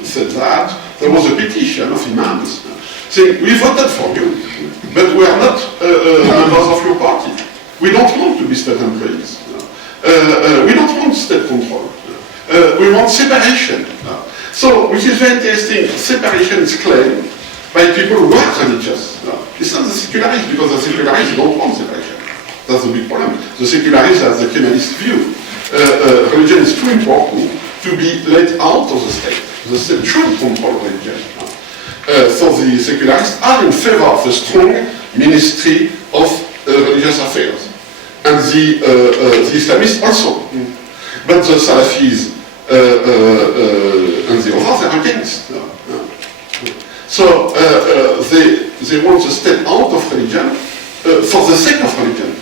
said that, there was a petition of imams saying, we voted for you, but we are not members of your party. We don't want to be state employees. We don't want state control. We want separation. So, which is very interesting, separation is claimed by people who are religious. It's not the secularists, because the secularists don't want separation. That's the big problem. The secularists have the Kemalist view. Religion is too important to be let out of the state. The state should control religion. So the secularists are in favor of a strong ministry of religious affairs. And the Islamists also. But the Salafis and the others are against. So they want the state out of religion for the sake of religion,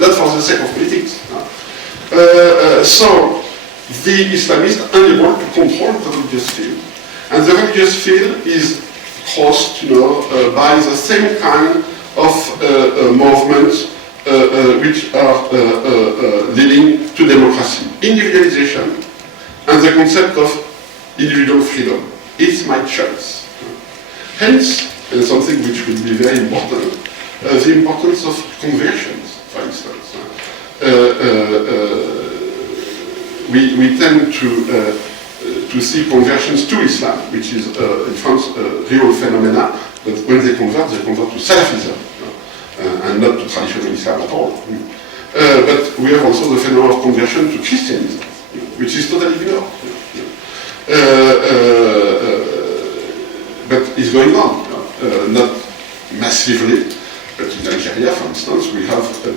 not for the sake of politics. So the Islamists are unable to control the religious field. And the religious field is crossed, by the same kind of movements which are leading to democracy. Individualization and the concept of individual freedom. It's my choice. Hence, and something which will be very important, the importance of conversions, for instance. We tend to see conversions to Islam, which is in France a real phenomena, but when they convert to Salafism, and not to traditional Islam at all. But we have also the phenomenon of conversion to Christianism, which is totally ignored. But it's going on, not massively. But in Algeria, for instance, we have an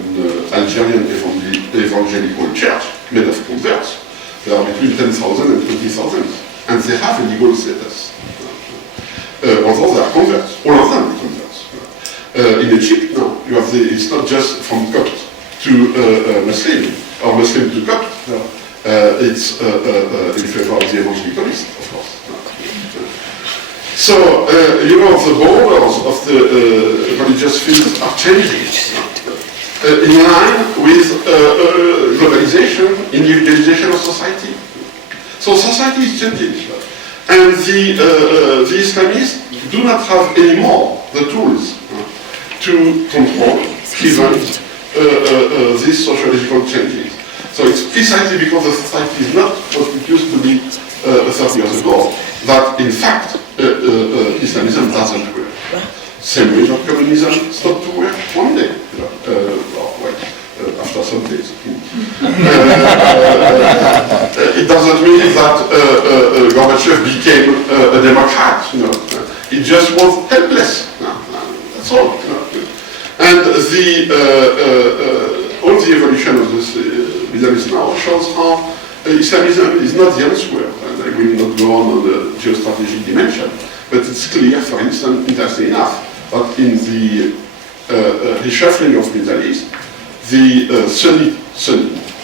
Algerian evangelical church made of converts. There are between 10,000 and 20,000, and they have a legal status. Although they are converts, all of them are converts. In Egypt, no, you have it's not just from Copt to Muslim, or Muslim to Copt. It's in favor of the evangelicalist, of course. So, you know, the borders of the religious fields are changing in line with globalization, individualization of society. So society is changing. And the Islamists do not have anymore the tools to control, prevent these sociological changes. So it's precisely because the society is not what it used to be 30 years ago that, in fact, Islamism doesn't work. Same way that communism stopped to work one day, after some days. It doesn't mean that Gorbachev became a Democrat. It just was helpless. That's all. And all the evolution of this Islam now shows how Islamism is not the answer. And I will not go on the geostrategic dimension, but it's clear, for instance, interesting enough, that in the reshuffling of Middle East, the Sunni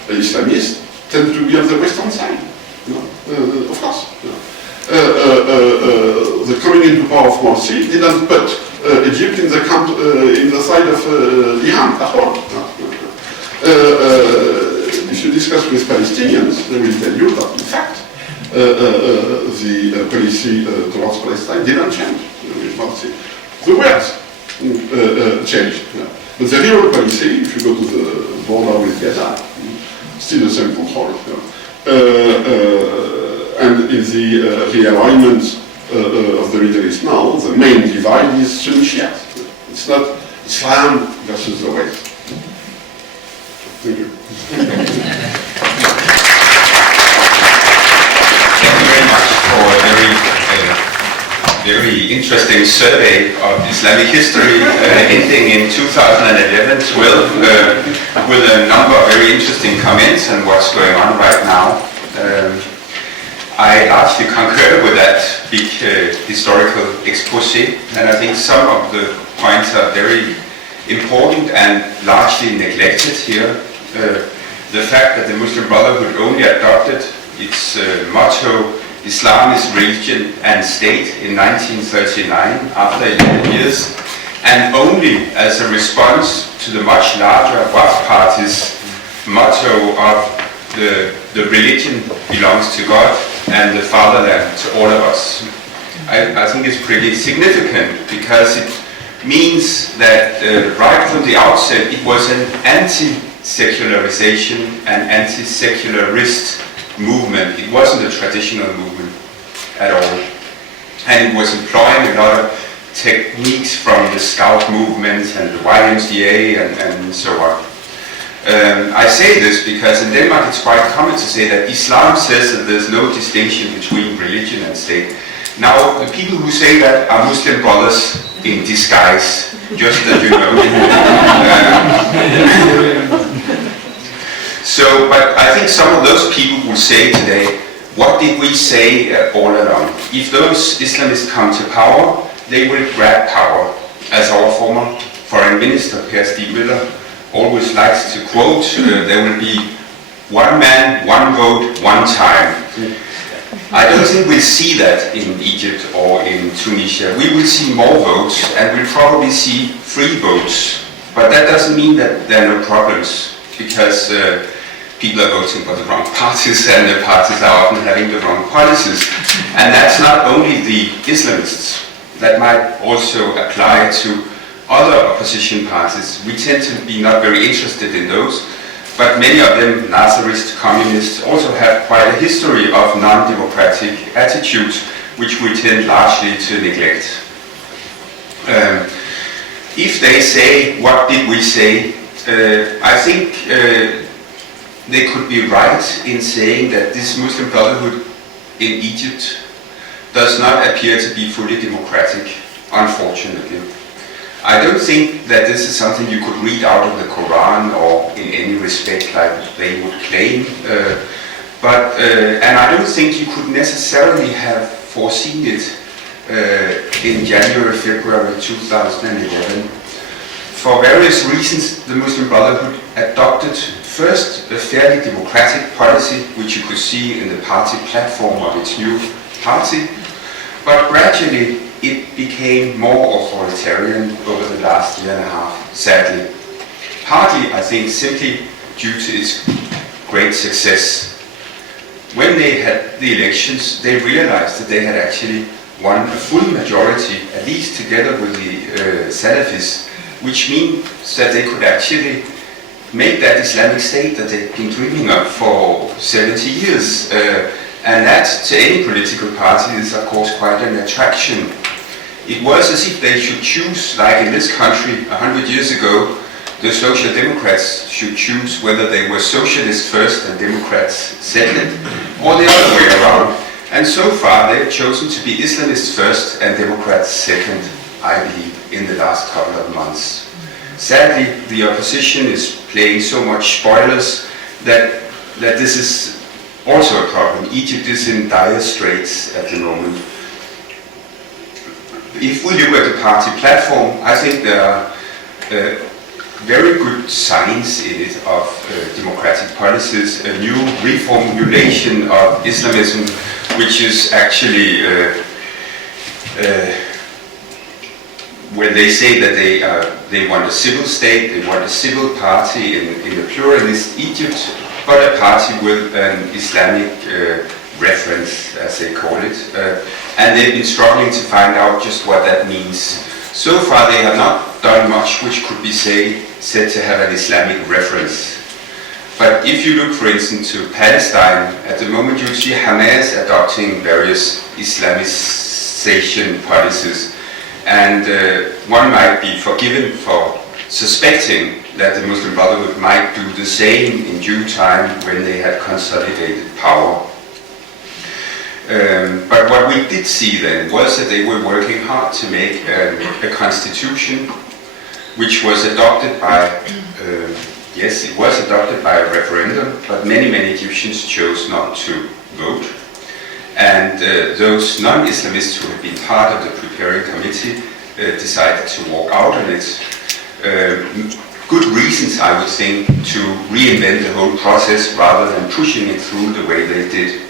Islamists tend to be on the western side, of course. The coming into power of Morsi didn't put Egypt in the camp, in the side of Iran at all. If you discuss with Palestinians, they will tell you that, in fact, the policy towards Palestine didn't change with Morsi. The words changed. But the real policy, if you go to the border with Gaza, still the same control. And in the realignment of the Middle East now, the main divide is Sunni Shia. It's not Islam versus the West. Thank you. Thank you very much for a very interesting survey of Islamic history, ending in 2011-12 with a number of very interesting comments on what's going on right now. I largely concur with that big historical exposé, and I think some of the points are very important and largely neglected here. The fact that the Muslim Brotherhood only adopted its motto, Islam is religion and state, in 1939, after 11 years, and only as a response to the much larger Waqf Party's motto of the religion belongs to God and the fatherland to all of us. I think it's pretty significant because it means that right from the outset it was an anti-secularization and anti-secularist movement. It wasn't a traditional movement at all. And it was employing a lot of techniques from the Scout movement and the YMCA and so on. I say this because in Denmark it's quite common to say that Islam says that there's no distinction between religion and state. Now, the people who say that are Muslim brothers in disguise, just that you know. But I think some of those people will say today, what did we say all along? If those Islamists come to power, they will grab power. As our former foreign minister, Per Stig Møller, always likes to quote, there will be one man, one vote, one time. I don't think we'll see that in Egypt or in Tunisia. We will see more votes and we'll probably see free votes. But that doesn't mean that there are no problems, because people are voting for the wrong parties and the parties are often having the wrong policies. And that's not only the Islamists. That might also apply to other opposition parties. We tend to be not very interested in those, but many of them, Nazarist, communists, also have quite a history of non-democratic attitudes, which we tend largely to neglect. If they say, what did we say? I think they could be right in saying that this Muslim Brotherhood in Egypt does not appear to be fully democratic, unfortunately. I don't think that this is something you could read out of the Quran or in any respect like they would claim. And I don't think you could necessarily have foreseen it in January, February 2011. For various reasons, the Muslim Brotherhood adopted first a fairly democratic policy, which you could see in the party platform of its new party, but gradually it became more authoritarian over the last year and a half, sadly. Partly, I think, simply due to its great success. When they had the elections, they realized that they had actually won a full majority, at least together with the Salafis, which means that they could actually make that Islamic State that they've been dreaming of for 70 years. And that, to any political party, is of course quite an attraction. It was as if they should choose, like in this country 100 years ago, the Social Democrats should choose whether they were socialists first and Democrats second, or the other way around. And so far they've chosen to be Islamists first and Democrats second, I believe, in the last couple of months. Sadly, the opposition is playing so much spoilers that this is also a problem. Egypt is in dire straits at the moment. If we look at the party platform, I think there are very good signs in it of democratic policies, a new reformulation of Islamism, which is actually when they say that they want a civil state, they want a civil party in a pluralist Egypt, but a party with an Islamic reference, as they call it. And they've been struggling to find out just what that means. So far they have not done much which could be said to have an Islamic reference. But if you look, for instance, to Palestine, at the moment you see Hamas adopting various Islamization policies. And one might be forgiven for suspecting that the Muslim Brotherhood might do the same in due time when they had consolidated power. But what we did see then was that they were working hard to make a constitution which was adopted by, yes, it was adopted by a referendum, but many Egyptians chose not to vote. And those non-Islamists who had been part of the preparing committee decided to walk out on it. Good reasons, I would think, to reinvent the whole process rather than pushing it through the way they did.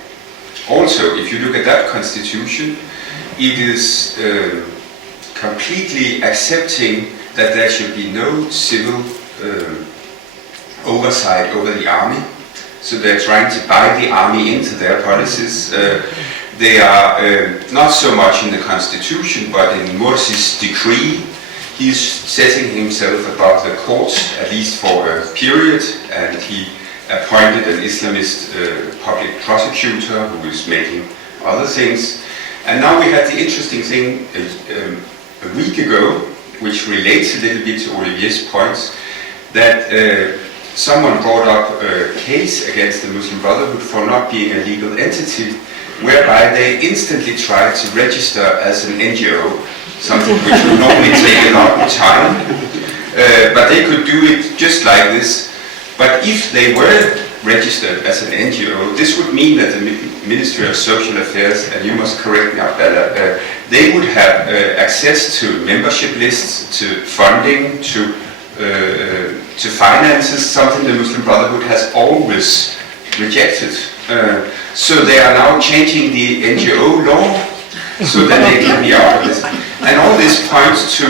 Also, if you look at that constitution, it is completely accepting that there should be no civil oversight over the army. So they're trying to buy the army into their policies. They are not so much in the constitution, but in Morsi's decree. He's setting himself above the courts, at least for a period, and he appointed an Islamist public prosecutor who is making other things. And now we had the interesting thing a week ago, which relates a little bit to Olivier's points, that someone brought up a case against the Muslim Brotherhood for not being a legal entity, whereby they instantly tried to register as an NGO, something which would normally take a lot of time, but they could do it just like this. But if they were registered as an NGO, this would mean that the Ministry of Social Affairs, and you must correct me, Abdallah, they would have access to membership lists, to funding, to finances, something the Muslim Brotherhood has always rejected. So they are now changing the NGO law so that they can be out of this. And all this points to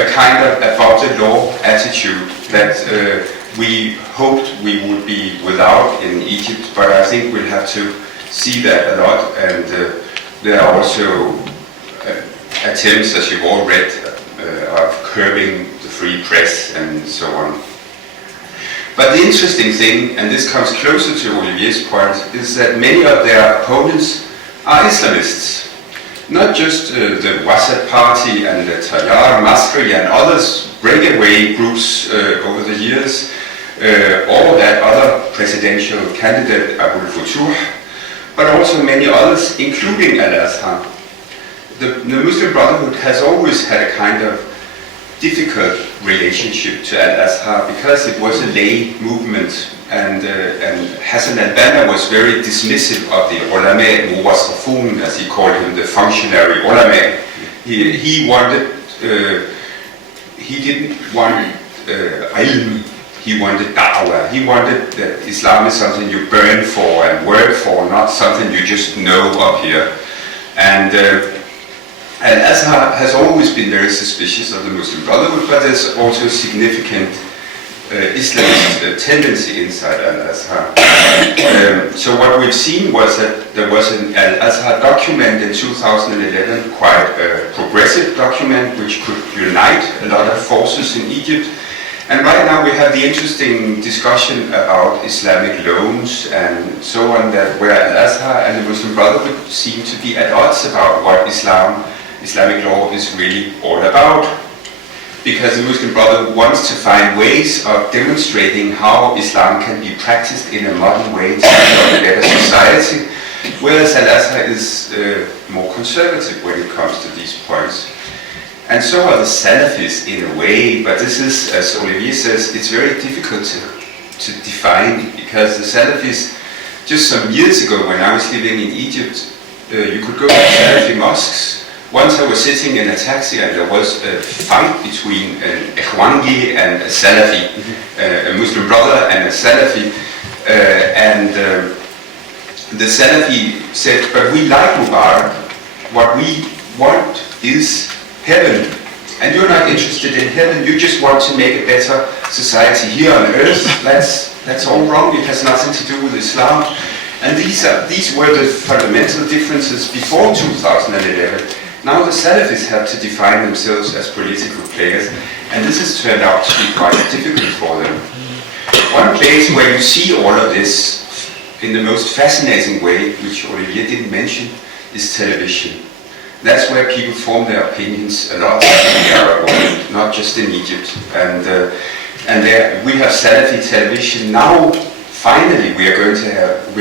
a kind of above the law attitude that we hoped we would be without in Egypt, but I think we'll have to see that a lot. And there are also attempts, as you've all read, of curbing the free press and so on. But the interesting thing, and this comes closer to Olivier's point, is that many of their opponents are Islamists. Not just the Wasat Party and the Tayyar, Masri and others, breakaway groups over the years, or that other presidential candidate, Abul Futuh, but also many others, including Al-Azhar. The Muslim Brotherhood has always had a kind of difficult relationship to Al-Azhar because it was a lay movement, and Hassan al-Banna was very dismissive of the ulama, muwassafun, as he called him, the functionary ulama. He wanted, he didn't want ilm, he wanted da'wah. He wanted that Islam is something you burn for and work for, not something you just know up here. And Al-Azhar has always been very suspicious of the Muslim Brotherhood, but there's also a significant Islamist tendency inside Al-Azhar. So what we've seen was that there was an Al-Azhar document in 2011, quite a progressive document which could unite a lot of forces in Egypt. And right now we have the interesting discussion about Islamic loans and so on, that where Al-Azhar and the Muslim Brotherhood seem to be at odds about what Islamic law is really all about. Because the Muslim Brotherhood wants to find ways of demonstrating how Islam can be practiced in a modern way to build a better society, whereas Al-Azhar is more conservative when it comes to these points. And so are the Salafis in a way, but this is, as Olivier says, it's very difficult to define, because the Salafis, just some years ago when I was living in Egypt, you could go to Salafi mosques. Once I was sitting in a taxi and there was a fight between an Ikhwangi and a Salafi, a Muslim brother and a Salafi, and the Salafi said, but we like Mubarak, what we want is heaven, and you're not interested in heaven, you just want to make a better society here on earth. That's all wrong, it has nothing to do with Islam. And these were the fundamental differences before 2011. Now the Salafis have to define themselves as political players, and this has turned out to be quite difficult for them. One place where you see all of this in the most fascinating way, which Olivier didn't mention, is television. That's where people form their opinions a lot in the Arab world, not just in Egypt. And there we have Salafi television. Now, finally, we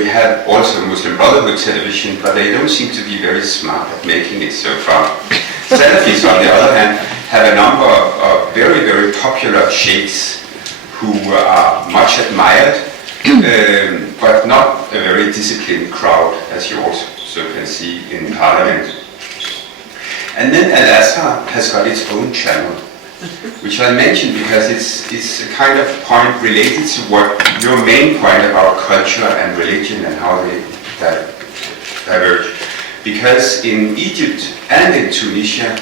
have also Muslim Brotherhood television, but they don't seem to be very smart at making it so far. Salafis, on the other hand, have a number of very, very popular sheikhs who are much admired, but not a very disciplined crowd, as you also can see in Parliament. And then Al-Azhar has got its own channel, which I mentioned because it's a kind of point related to what your main point about culture and religion and how they diverge. Because in Egypt and in Tunisia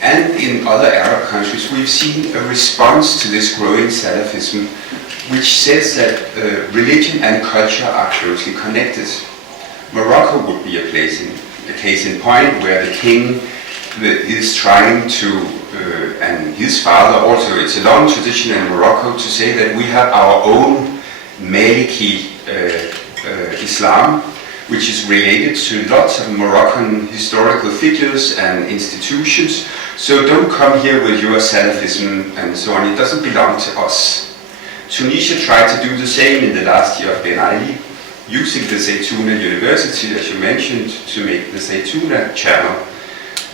and in other Arab countries, we've seen a response to this growing Salafism, which says that religion and culture are closely connected. Morocco would be a case in point where the king is trying to, and his father also, it's a long tradition in Morocco to say that we have our own Maliki Islam, which is related to lots of Moroccan historical figures and institutions. So don't come here with your Salafism and so on, it doesn't belong to us. Tunisia tried to do the same in the last year of Ben Ali, using the Zaytuna University, as you mentioned, to make the Zaytuna channel.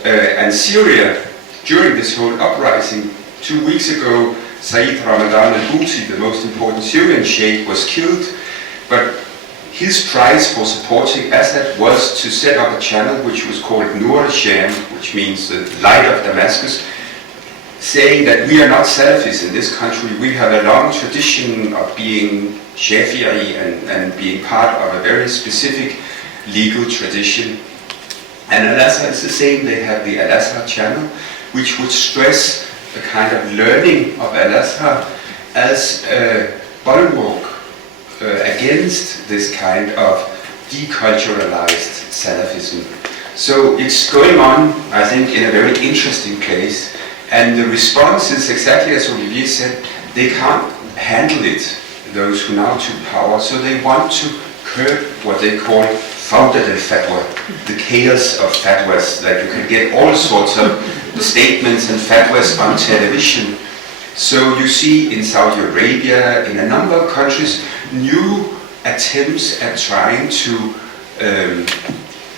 And Syria, during this whole uprising, 2 weeks ago, Said Ramadan al-Houthi, the most important Syrian sheikh, was killed, but his prize for supporting Assad was to set up a channel which was called Nur al-Sham, which means the light of Damascus, saying that we are not Salafis in this country, we have a long tradition of being Shafi'i and being part of a very specific legal tradition. And Al-Azhar is the same. They have the Al-Azhar channel, which would stress a kind of learning of Al-Azhar as a bulwark against this kind of deculturalized Salafism. So it's going on, I think, in a very interesting place. And the response is exactly as Olivier said, they can't handle it, those who now took power, so they want to curb what they call Fawdat al-Fatwa, the chaos of fatwas, that you can get all sorts of statements and fatwas on television. So you see in Saudi Arabia, in a number of countries, new attempts at trying to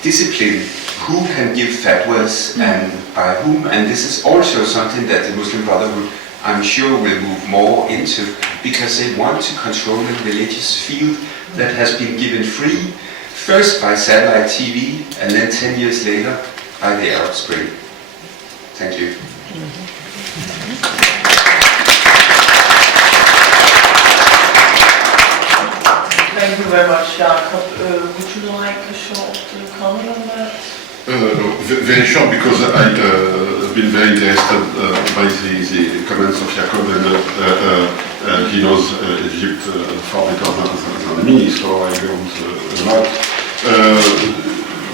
discipline who can give fatwas and by whom, and this is also something that the Muslim Brotherhood, I'm sure, will move more into, because they want to control the religious field that has been given free, first by satellite TV, and then 10 years later by the Arab Spring. Thank you. Thank you very much, Jacob. Would you like a short comment on that? Very short, because I've been very interested by the comments of Jacob, and he knows Egypt far better than me, so I learned a lot.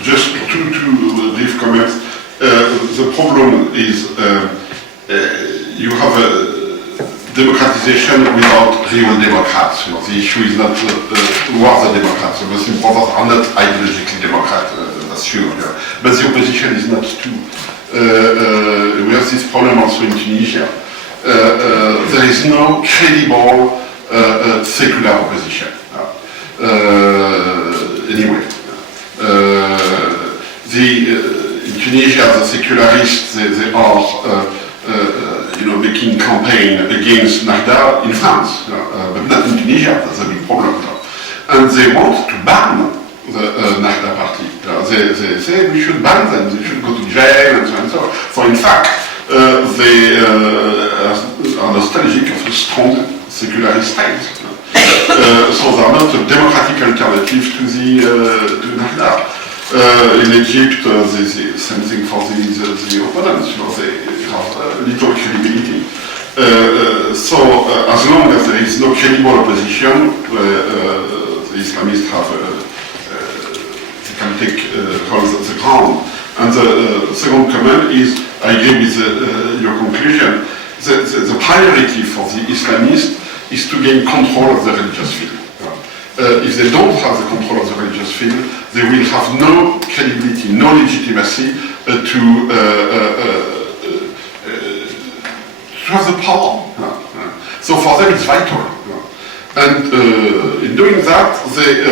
Just two brief comments. The problem is you have a democratization without real democrats. You know, the issue is not who are the Democrats. The Muslim Brothers are not ideologically Democrat, that's true. Yeah. But the opposition is not too. We have this problem also in Tunisia. There is no credible secular opposition. Anyway. In Tunisia, the secularists, they are making campaign against Nahda in France, but not in Tunisia. That's a big problem. And they want to ban the Nahda party. They say we should ban them, they should go to jail, and so on and so on. So in fact, they are nostalgic of a strong secularist state. So they are not a democratic alternative to Nahda. In Egypt, the same thing for the opponents. They have little credibility. So as long as there is no credible opposition, the Islamists they can take hold of the ground. And the second comment is, I agree with your conclusion. The priority for the Islamists is to gain control of the religious field. If they don't have the control of the religious field, they will have no credibility, no legitimacy to have the power. So for them it's vital. And in doing that, they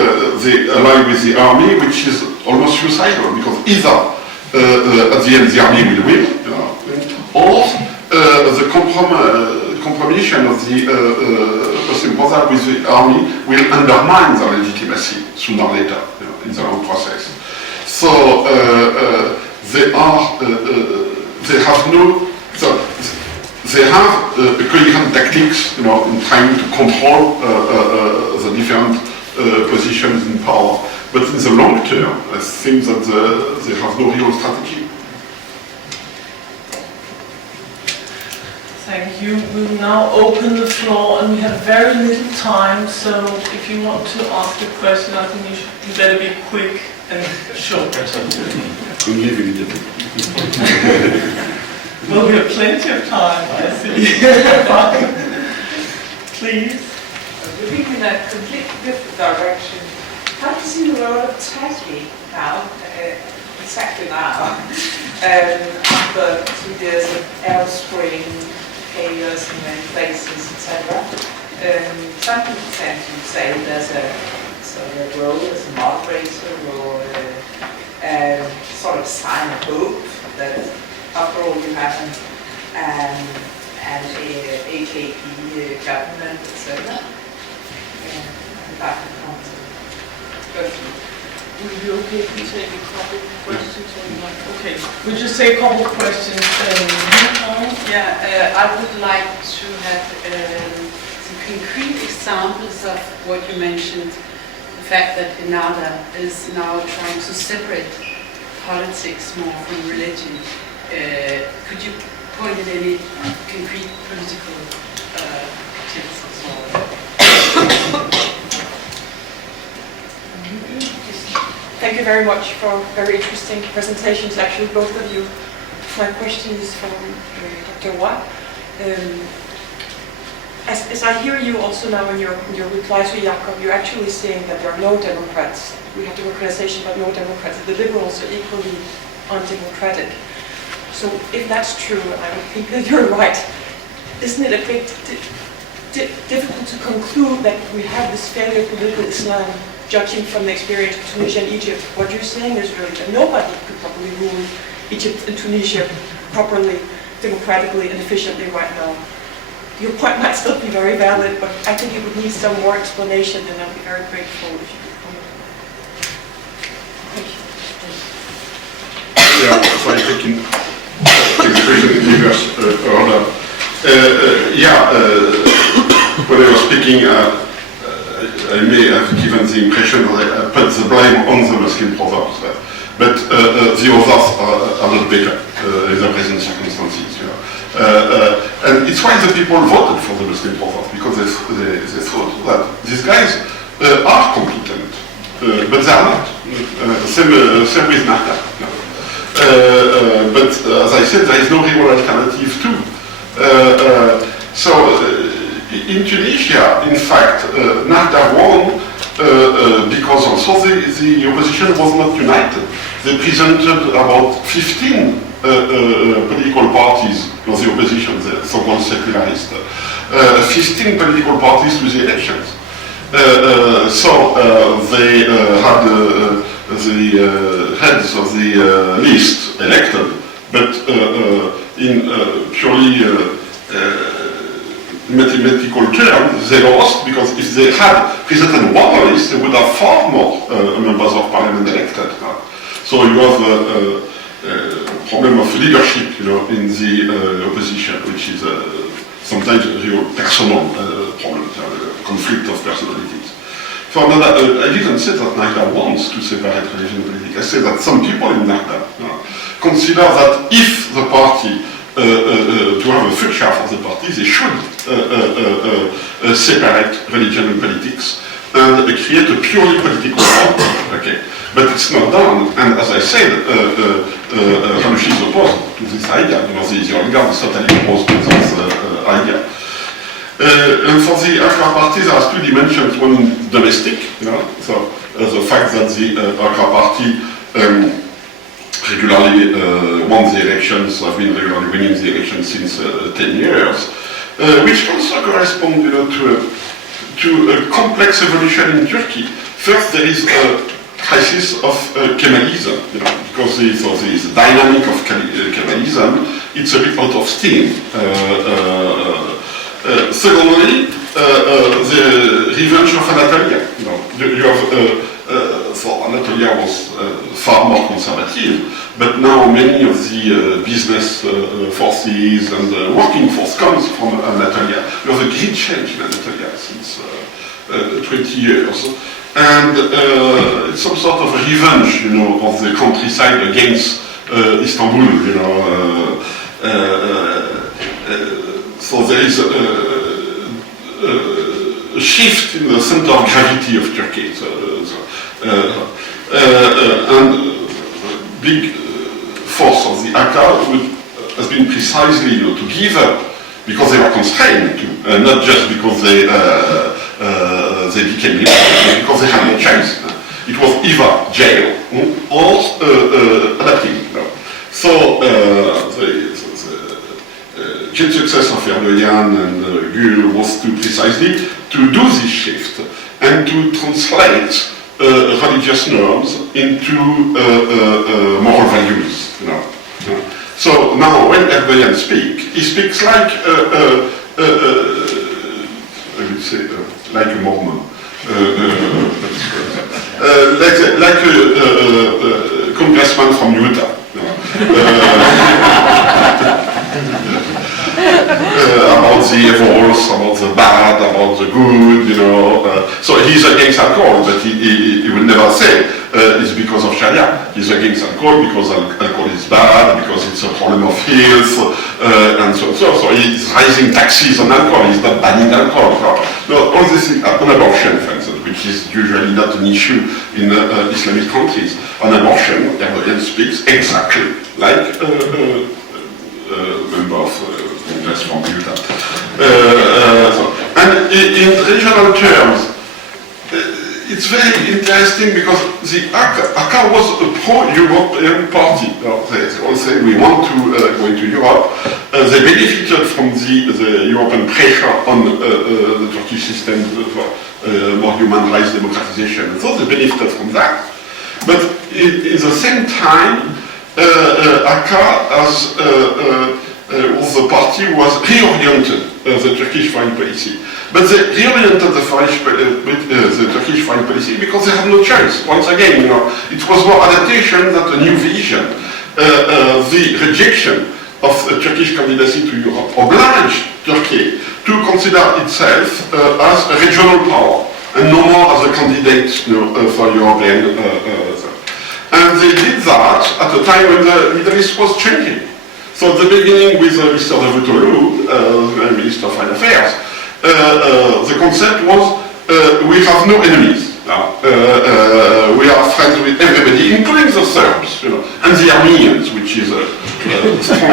ally with the army, which is almost suicidal, because either at the end the army will win, or the compromission of the Muslim Brotherhood with the army will undermine their legitimacy sooner or later in the long process. So they have coherent tactics, in trying to control the different positions in power. But in the long term, I think that they have no real strategy. Thank you. We will now open the floor, and we have very little time, so if you want to ask a question, I think you better be quick and short. Well, we have plenty of time, I see. Please. Moving in a completely different direction. How do you see the role of Turkey now, exactly now, after 2 years of Arab Spring, chaos in many places, etc.? Some people tend to say there's a sort of a role as a moderator or a sort of sign of hope that after all you have an AKP government, etc. That can come to question. Would it be okay if we take a couple of questions? Okay, we'll just take a couple of questions. I would like to have some concrete examples of what you mentioned, the fact that Ennahda is now trying to separate politics more from religion. Could you point at any concrete political activities or? Thank you very much for very interesting presentations, actually, both of you. My question is from Dr. Roy. As I hear you also now in your reply to Jacob, you're actually saying that there are no Democrats. We have democratization, but no Democrats. The liberals are equally undemocratic. So if that's true, I would think that you're right. Isn't it a bit difficult to conclude that we have this failure of political Islam judging from the experience of Tunisia and Egypt, what you're saying is really that nobody could properly rule Egypt and Tunisia properly, democratically and efficiently right now. Your point might still be very valid, but I think it would need some more explanation, and I'd be very grateful if you could comment. Thank you. Yeah, so I'm taking expression in reverse order. When I was speaking, I may have given the impression that I put the blame on the Muslim brothers, but the others are not better in the present circumstances. You know. And it's why the people voted for the Muslim brothers, because they thought that these guys are competent, but they are not. Same with Nahda. But as I said, there is no real alternative too. In Tunisia, in fact, Nahda won because also the opposition was not united. They presented about 15 political parties, not the opposition, the so-called secularists, 15 political parties to the elections. They had the heads of the list elected, but in purely mathematical terms, they lost, because if they had presented one list, they would have far more members of parliament elected. So you have a problem of leadership, you know, in the opposition, which is sometimes a real personal problem, conflict of personalities. For Nahda, I didn't say that Nahda wants to separate religion and politics. I say that some people in Nahda consider that if the party to have a future for the party, they should separate religion and politics and create a purely political party. Okay. But it's not done, and as I said, Ranucci is opposed to this idea. You know, the oligarch is totally opposed to this idea. And for the Akra party, there are two dimensions. One domestic, you know, so the fact that the Akra party regularly won the elections, have been regularly winning the elections since 10 years, which also correspond, you know, to a complex evolution in Turkey. First, there is a crisis of Kemalism, you know, because this dynamic of Kemalism, it's a bit out of steam. Secondly, the revenge of Anatolia. You know, you have so Anatolia was far more conservative, but now many of the business forces and the working force comes from Anatolia. You have a great change in Anatolia since 20 years. And it's some sort of revenge, you know, of the countryside against Istanbul, you know. So there is a shift in the center of gravity of Turkey. And big force of the AKA has been precisely, you know, to give up because they were constrained to, not just because they became liberal, but because they had no choice. It was either jail or adapting. You know. So the great success of Erdogan and Gül was to precisely to do this shift and to translate religious norms into moral values. You know. So now, when Erdogan speaks, he speaks like I would say like a Mormon, like a congressman from Utah. About the evils, about the bad, about the good, you know. So he's against alcohol, but he will never say it's because of Sharia. He's against alcohol because alcohol is bad, because it's a problem of health, and so. So he's raising taxes on alcohol, he's not banning alcohol. No, all this is on abortion, for instance, which is usually not an issue in Islamic countries. On abortion, Erdogan speaks exactly like a member of Congress from Utah. And in regional terms, it's very interesting because the AK was a pro-European party. They all say we want to go into Europe. They benefited from the European pressure on the Turkish system for more human rights democratization. So they benefited from that. But in the same time, AK as the party was reoriented the Turkish foreign policy. But they reoriented the Turkish foreign policy because they had no choice. Once again, it was more adaptation than a new vision. The rejection of the Turkish candidacy to Europe obliged Turkey to consider itself as a regional power and no more as a candidate for European. And they did that at a time when the Middle East was changing. So at the beginning with Mr. Davutoglu, the Minister of Foreign Affairs, the concept was we have no enemies. We are friends with everybody, including the Serbs, and the Armenians, which is a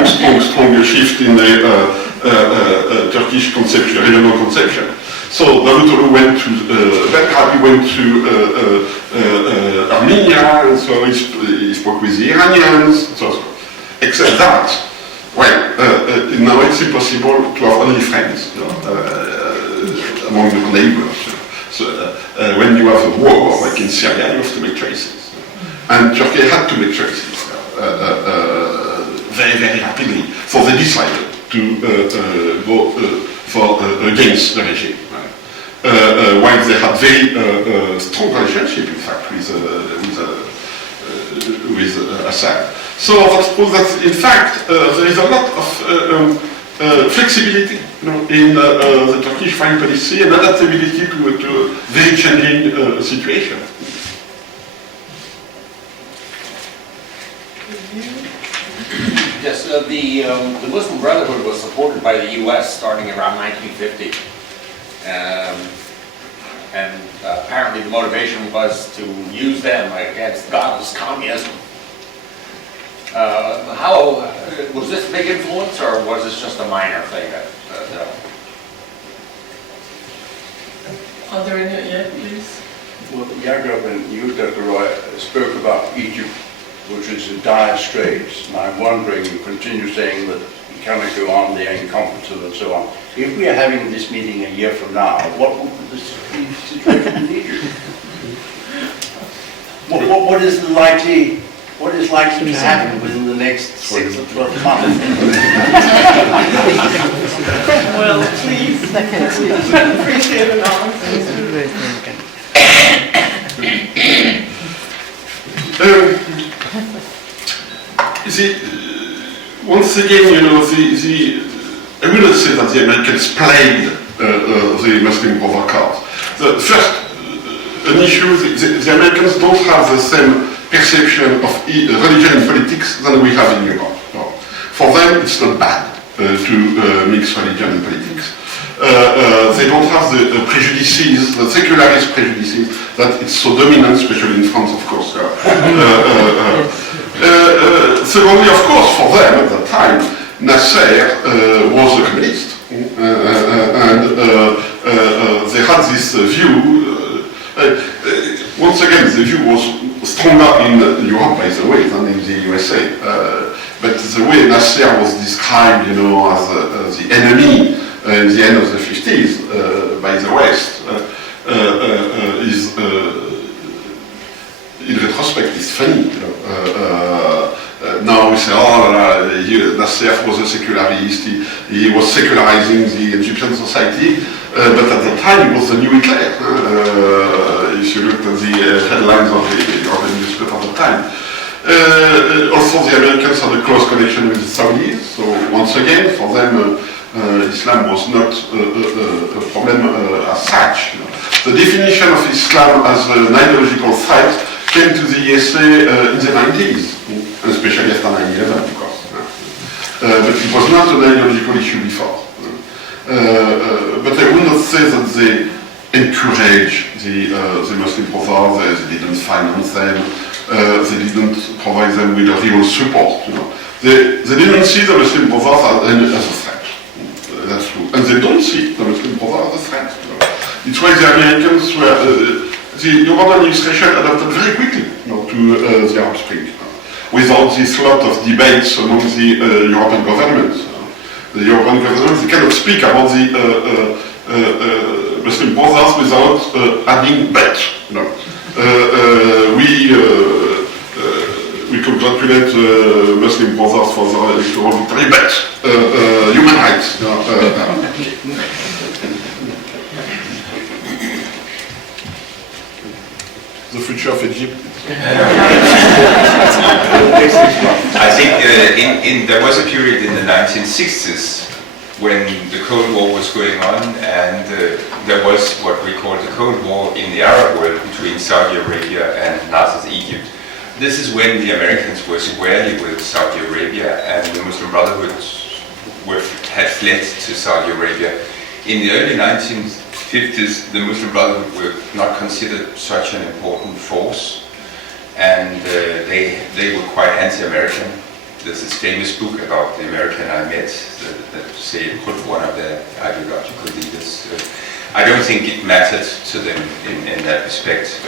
strong shift in the Turkish conception, regional conception. So Davutoglu went to Belgrade, went to Armenia, and so he spoke with the Iranians. So, except that, well, now it's impossible to have only friends among the neighbors. So when you have a war, like in Syria, you have to make choices. And Turkey had to make choices very, very rapidly. So they decided to go against the regime. While they had very strong relationship, in fact, with Assad. So that proves that, in fact, there is a lot of flexibility in the Turkish foreign policy and adaptability to a very changing situation. Yes, the Muslim Brotherhood was supported by the U.S. starting around 1950. And apparently the motivation was to use them against godless communism. How was this a big influence, or was this just a minor thing? Are there any? Yeah, please. Well, Jakob and you, Dr. Roy, spoke about Egypt, which is in dire straits, and I'm wondering, you continue saying that you cannot go on, they're incompetent and so on. If we are having this meeting a year from now, what would be the situation in Egypt? What is likely to happen within the next 6 or 12 months? Well, please. Appreciate an once again, I will not say that the Americans played the Muslim Brotherhood card. The first an issue, the Americans don't have the same perception of religion and politics than we have in Europe. No. For them, it's not bad to mix religion and politics. They don't have the prejudices, the secularist prejudices that it's so dominant, especially in France, of course. Secondly, of course, for them at that time, Nasser was a communist, and they had this view. Once again, the view was stronger in Europe, by the way, than in the USA. But the way Nasser was described, as the enemy in the end of the 50s by the West, is, in retrospect, is funny. Now we say, Nasser was a secularist, he was secularizing the Egyptian society, but at the time he was the new Hitler. If you look at the headlines of the newspaper at the time. Also the Americans had a close connection with the Saudis, so once again, for them, Islam was not a problem as such. The definition of Islam as an ideological threat came to the USA in the 90s, and especially after 9/11, of course. But it was not an ideological issue before. But I would not say that they encourage the Muslim Brothers, they didn't finance them, they didn't provide them with a real support. They didn't see the Muslim Brothers as a threat. That's true. And they don't see the Muslim Brothers as a threat. It's why the Americans were the European administration adapted very quickly to the Arab Spring, without this lot of debates among the European governments. The European governments, they cannot speak about the Muslim brothers without adding but. We congratulate Muslim brothers for their electoral victory, but human rights. The future of Egypt. I think there was a period in the 1960s when the Cold War was going on, and there was what we call the Cold War in the Arab world between Saudi Arabia and Nasser's Egypt. This is when the Americans were squarely with Saudi Arabia, and the Muslim Brotherhood had fled to Saudi Arabia. In the early 1950s, the Muslim Brotherhood were not considered such an important force, and they were quite anti-American. There's this famous book about the American I met that say put one of their ideological leaders. I don't think it mattered to them in that respect.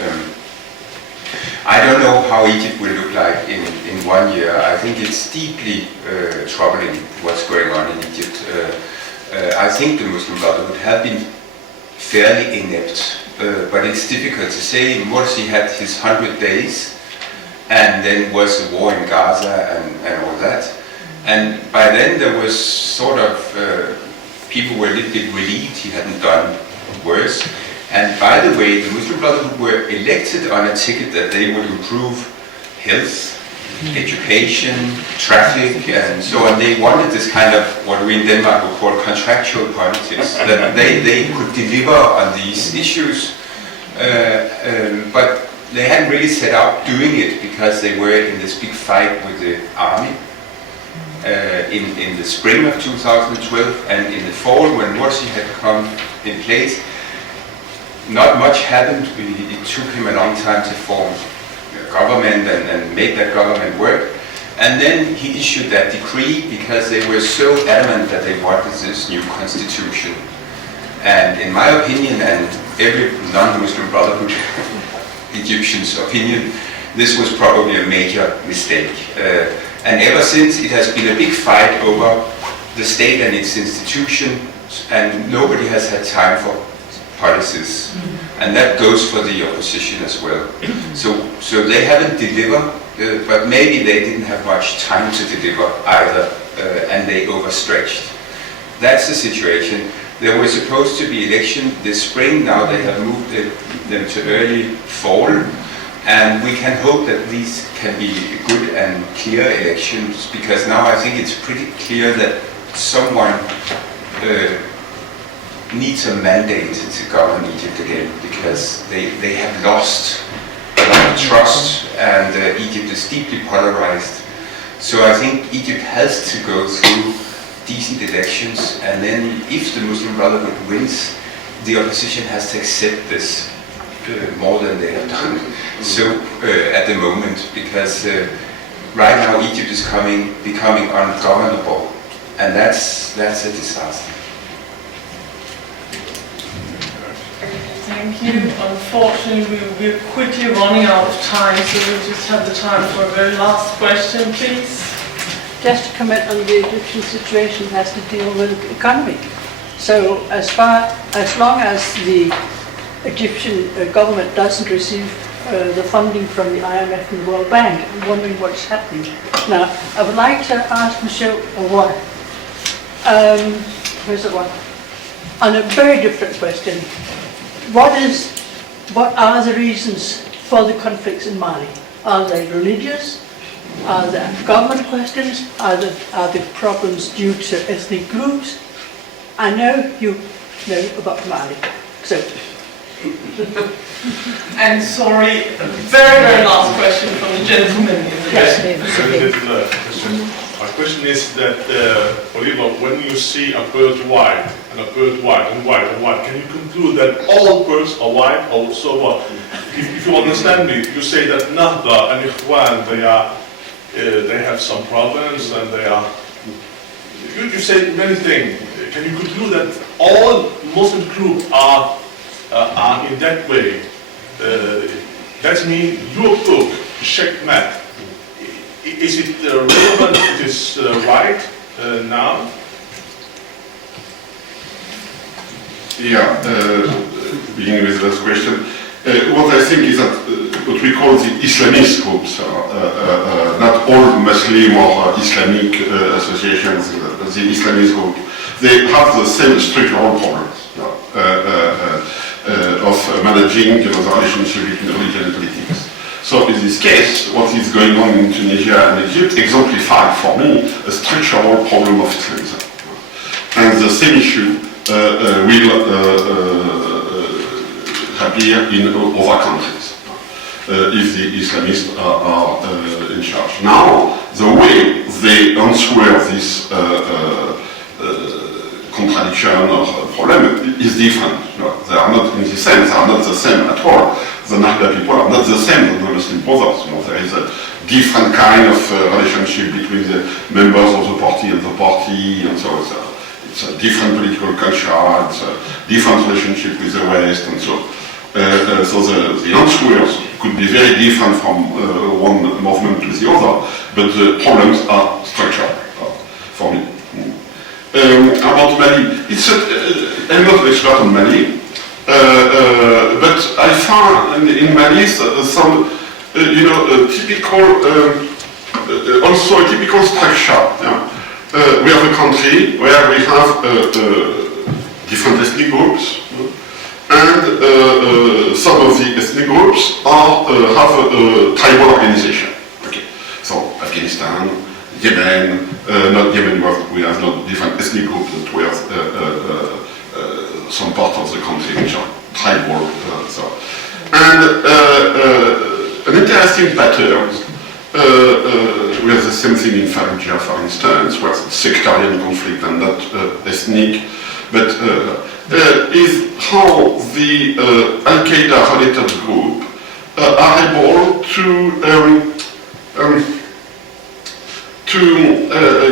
I don't know how Egypt will look like in 1 year. I think it's deeply troubling what's going on in Egypt. I think the Muslim Brotherhood have been fairly inept, but it's difficult to say. Morsi had his 100 days, and then was the war in Gaza and all that. And by then there was sort of, people were a little bit relieved he hadn't done worse. And by the way, the Muslim Brotherhood were elected on a ticket that they would improve health, education, traffic, and so on. They wanted this kind of, what we in Denmark would call contractual politics, that they could deliver on these issues, but they hadn't really set out doing it because they were in this big fight with the army in the spring of 2012, and in the fall when Morsi had come in place. Not much happened. It took him a long time to form a government and make that government work. And then he issued that decree because they were so adamant that they wanted this new constitution. And in my opinion, and every non-Muslim Brotherhood Egyptian's opinion, this was probably a major mistake. And ever since, it has been a big fight over the state and its institutions, and nobody has had time for policies, and that goes for the opposition as well. So they haven't delivered, but maybe they didn't have much time to deliver either, and they overstretched. That's the situation. There was supposed to be election this spring. Now they have moved them to early fall, and we can hope that these can be good and clear elections, because now I think it's pretty clear that someone needs a mandate to govern Egypt again, because they have lost a lot of trust, and Egypt is deeply polarized. So I think Egypt has to go through decent elections, and then if the Muslim Brotherhood wins, the opposition has to accept this more than they have done so at the moment, because right now Egypt is becoming ungovernable, and that's a disaster. Thank you. Unfortunately, we're quickly running out of time, so we'll just have the time for a very last question, please. Just to comment on the Egyptian situation has to deal with economy. So as long as the Egyptian government doesn't receive the funding from the IMF and the World Bank, I'm wondering what's happening. Now, I would like to ask Monsieur Roy, Professor Roy, on a very different question. What are the reasons for the conflicts in Mali? Are they religious? Are there government questions? Are the problems due to ethnic groups? I know you know about Mali, so. And sorry, very, very last question from the gentleman in the Yes, question. My question is that, Oliver, when you see a bird white and a bird white and white and white, can you conclude that all birds are white, or so what? If you understand me, you say that Nahda and Ikhwan, they have some problems, and they are. You say many things. Can you conclude that all Muslim groups are in that way That means your book, Checkmate, is it relevant to this right now? Yeah, beginning with this question, what I think is that what we call the Islamist groups, not all Muslim or Islamic associations, the Islamist group, they have the same structural problems of managing the relationship between religion and politics. So in this case, what is going on in Tunisia and Egypt exemplified for me a structural problem of Islamism. And the same issue will appear in other countries if the Islamists are in charge. Now, the way they answer this contradiction or problem is different. They are not in the same, they are not the same at all. The Nahda people are not the same as the Muslim brothers. There is a different kind of relationship between the members of the party and the party, and so on. It's a different political culture, it's a different relationship with the West, and so. So the answers could be very different from one movement to the other, but the problems are structural for me. About Mali, I'm not an expert on Mali, but I found in Mali some, typical, also a typical structure. Yeah? We have a country where we have different ethnic groups, and some of the ethnic groups have a tribal organization. Okay, so Afghanistan, Yemen, not Yemen, we have not different ethnic groups, but we have some part of the country which are tribal. And an interesting pattern, we have the same thing in Fallujah, for instance, where it's sectarian conflict and not ethnic, but is how the Al-Qaeda related group are able to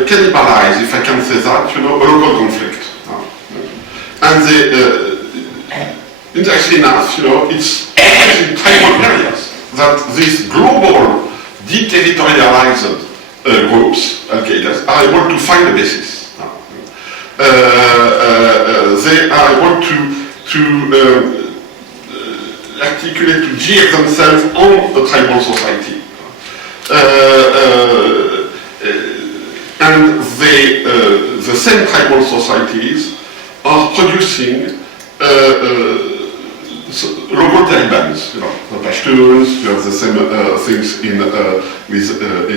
cannibalize, if I can say that, a local conflict. And interestingly enough, it's in tribal areas that these global, deterritorialized groups, Al-Qaeda, are able to find a basis. They are able to articulate, to gear themselves on a tribal society. And the same tribal societies are producing local Talibans, the Pashtuns. You have the same things in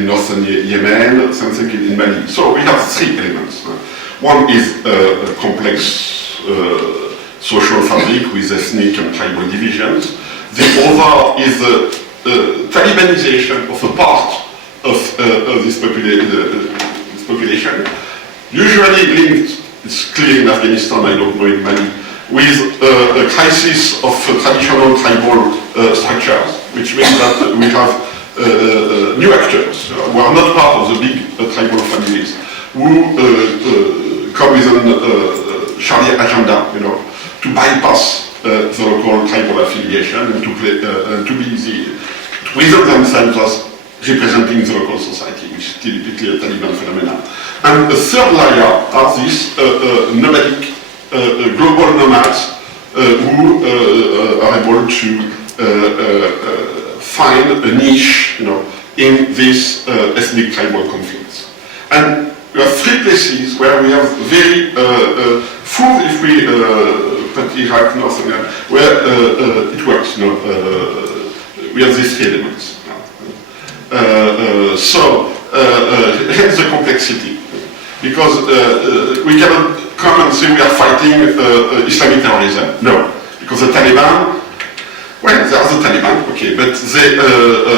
northern Yemen, same thing in Mali. So we have three elements. One is a complex social fabric with ethnic and tribal divisions. The other is the Talibanization of a part of this population, usually linked, it's clear in Afghanistan, I don't know in Mali, with a crisis of traditional tribal structures, which means that we have new actors who are not part of the big tribal families, who come with a Sharia agenda, to bypass the local tribal affiliation and to present themselves as representing the local society, which is typically a Taliban phenomenon. And the third layer are these nomadic global nomads who are able to find a niche, in these ethnic tribal conflicts. And we have three places where we have very full, if we put Iraq, North America, where it works. We have these three elements. Hence the complexity, because we cannot come and say we are fighting Islamic terrorism. No, because the Taliban, well, they are the Taliban, okay, but they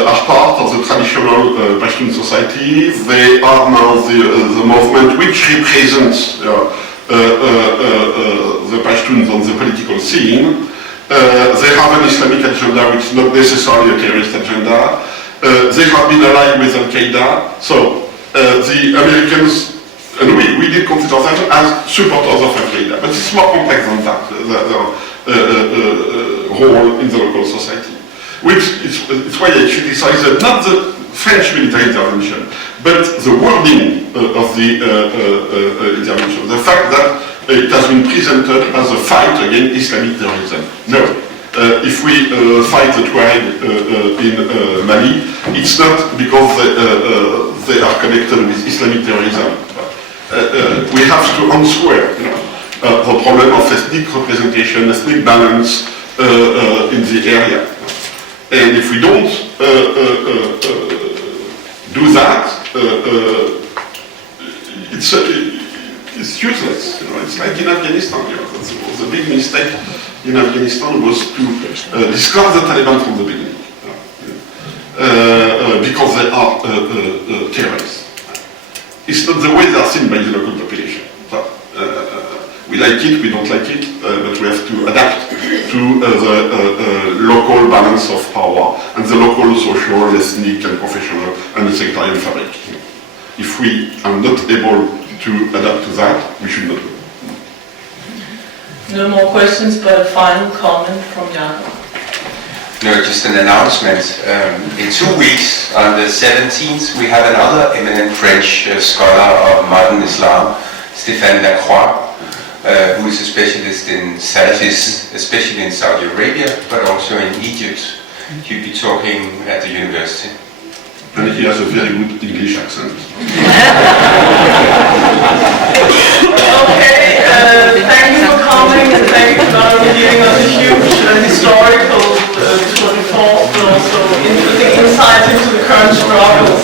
are part of the traditional Pashtun society. They are now the movement which represents the Pashtuns on the political scene. They have an Islamic agenda which is not necessarily a terrorist agenda. They have been allied with Al-Qaeda. So the Americans, and we did consider them as supporters of Al-Qaeda, but it's more complex than that, the role in the local society. which it's why I criticize not the French military intervention, but the wording of the intervention. The fact that it has been presented as a fight against Islamic terrorism. No. If we fight the Tuareg in Mali, it's not because they are connected with Islamic terrorism. We have to answer the problem of ethnic representation, ethnic balance in the area. And if we don't do that, it's useless. It's like in Afghanistan. The big mistake in Afghanistan was to discard the Taliban from the beginning because they are terrorists. It's not the way they are seen by the local population. So, we like it, we don't like it, but we have to adapt to the local balance of power and the local social, ethnic and professional and the sectarian fabric. If we are not able to adapt to that, we should not do it. No more questions, but a final comment from Jakob. No, just an announcement. In 2 weeks, on the 17th, we have another eminent French scholar of modern Islam, Stéphane Lacroix, who is a specialist in Salafis, especially in Saudi Arabia, but also in Egypt. He'll be talking at the university. And he has a very good English accent. Okay, thank you for coming and thank you for giving us a huge historical tour de force, but also interesting insights into the current struggles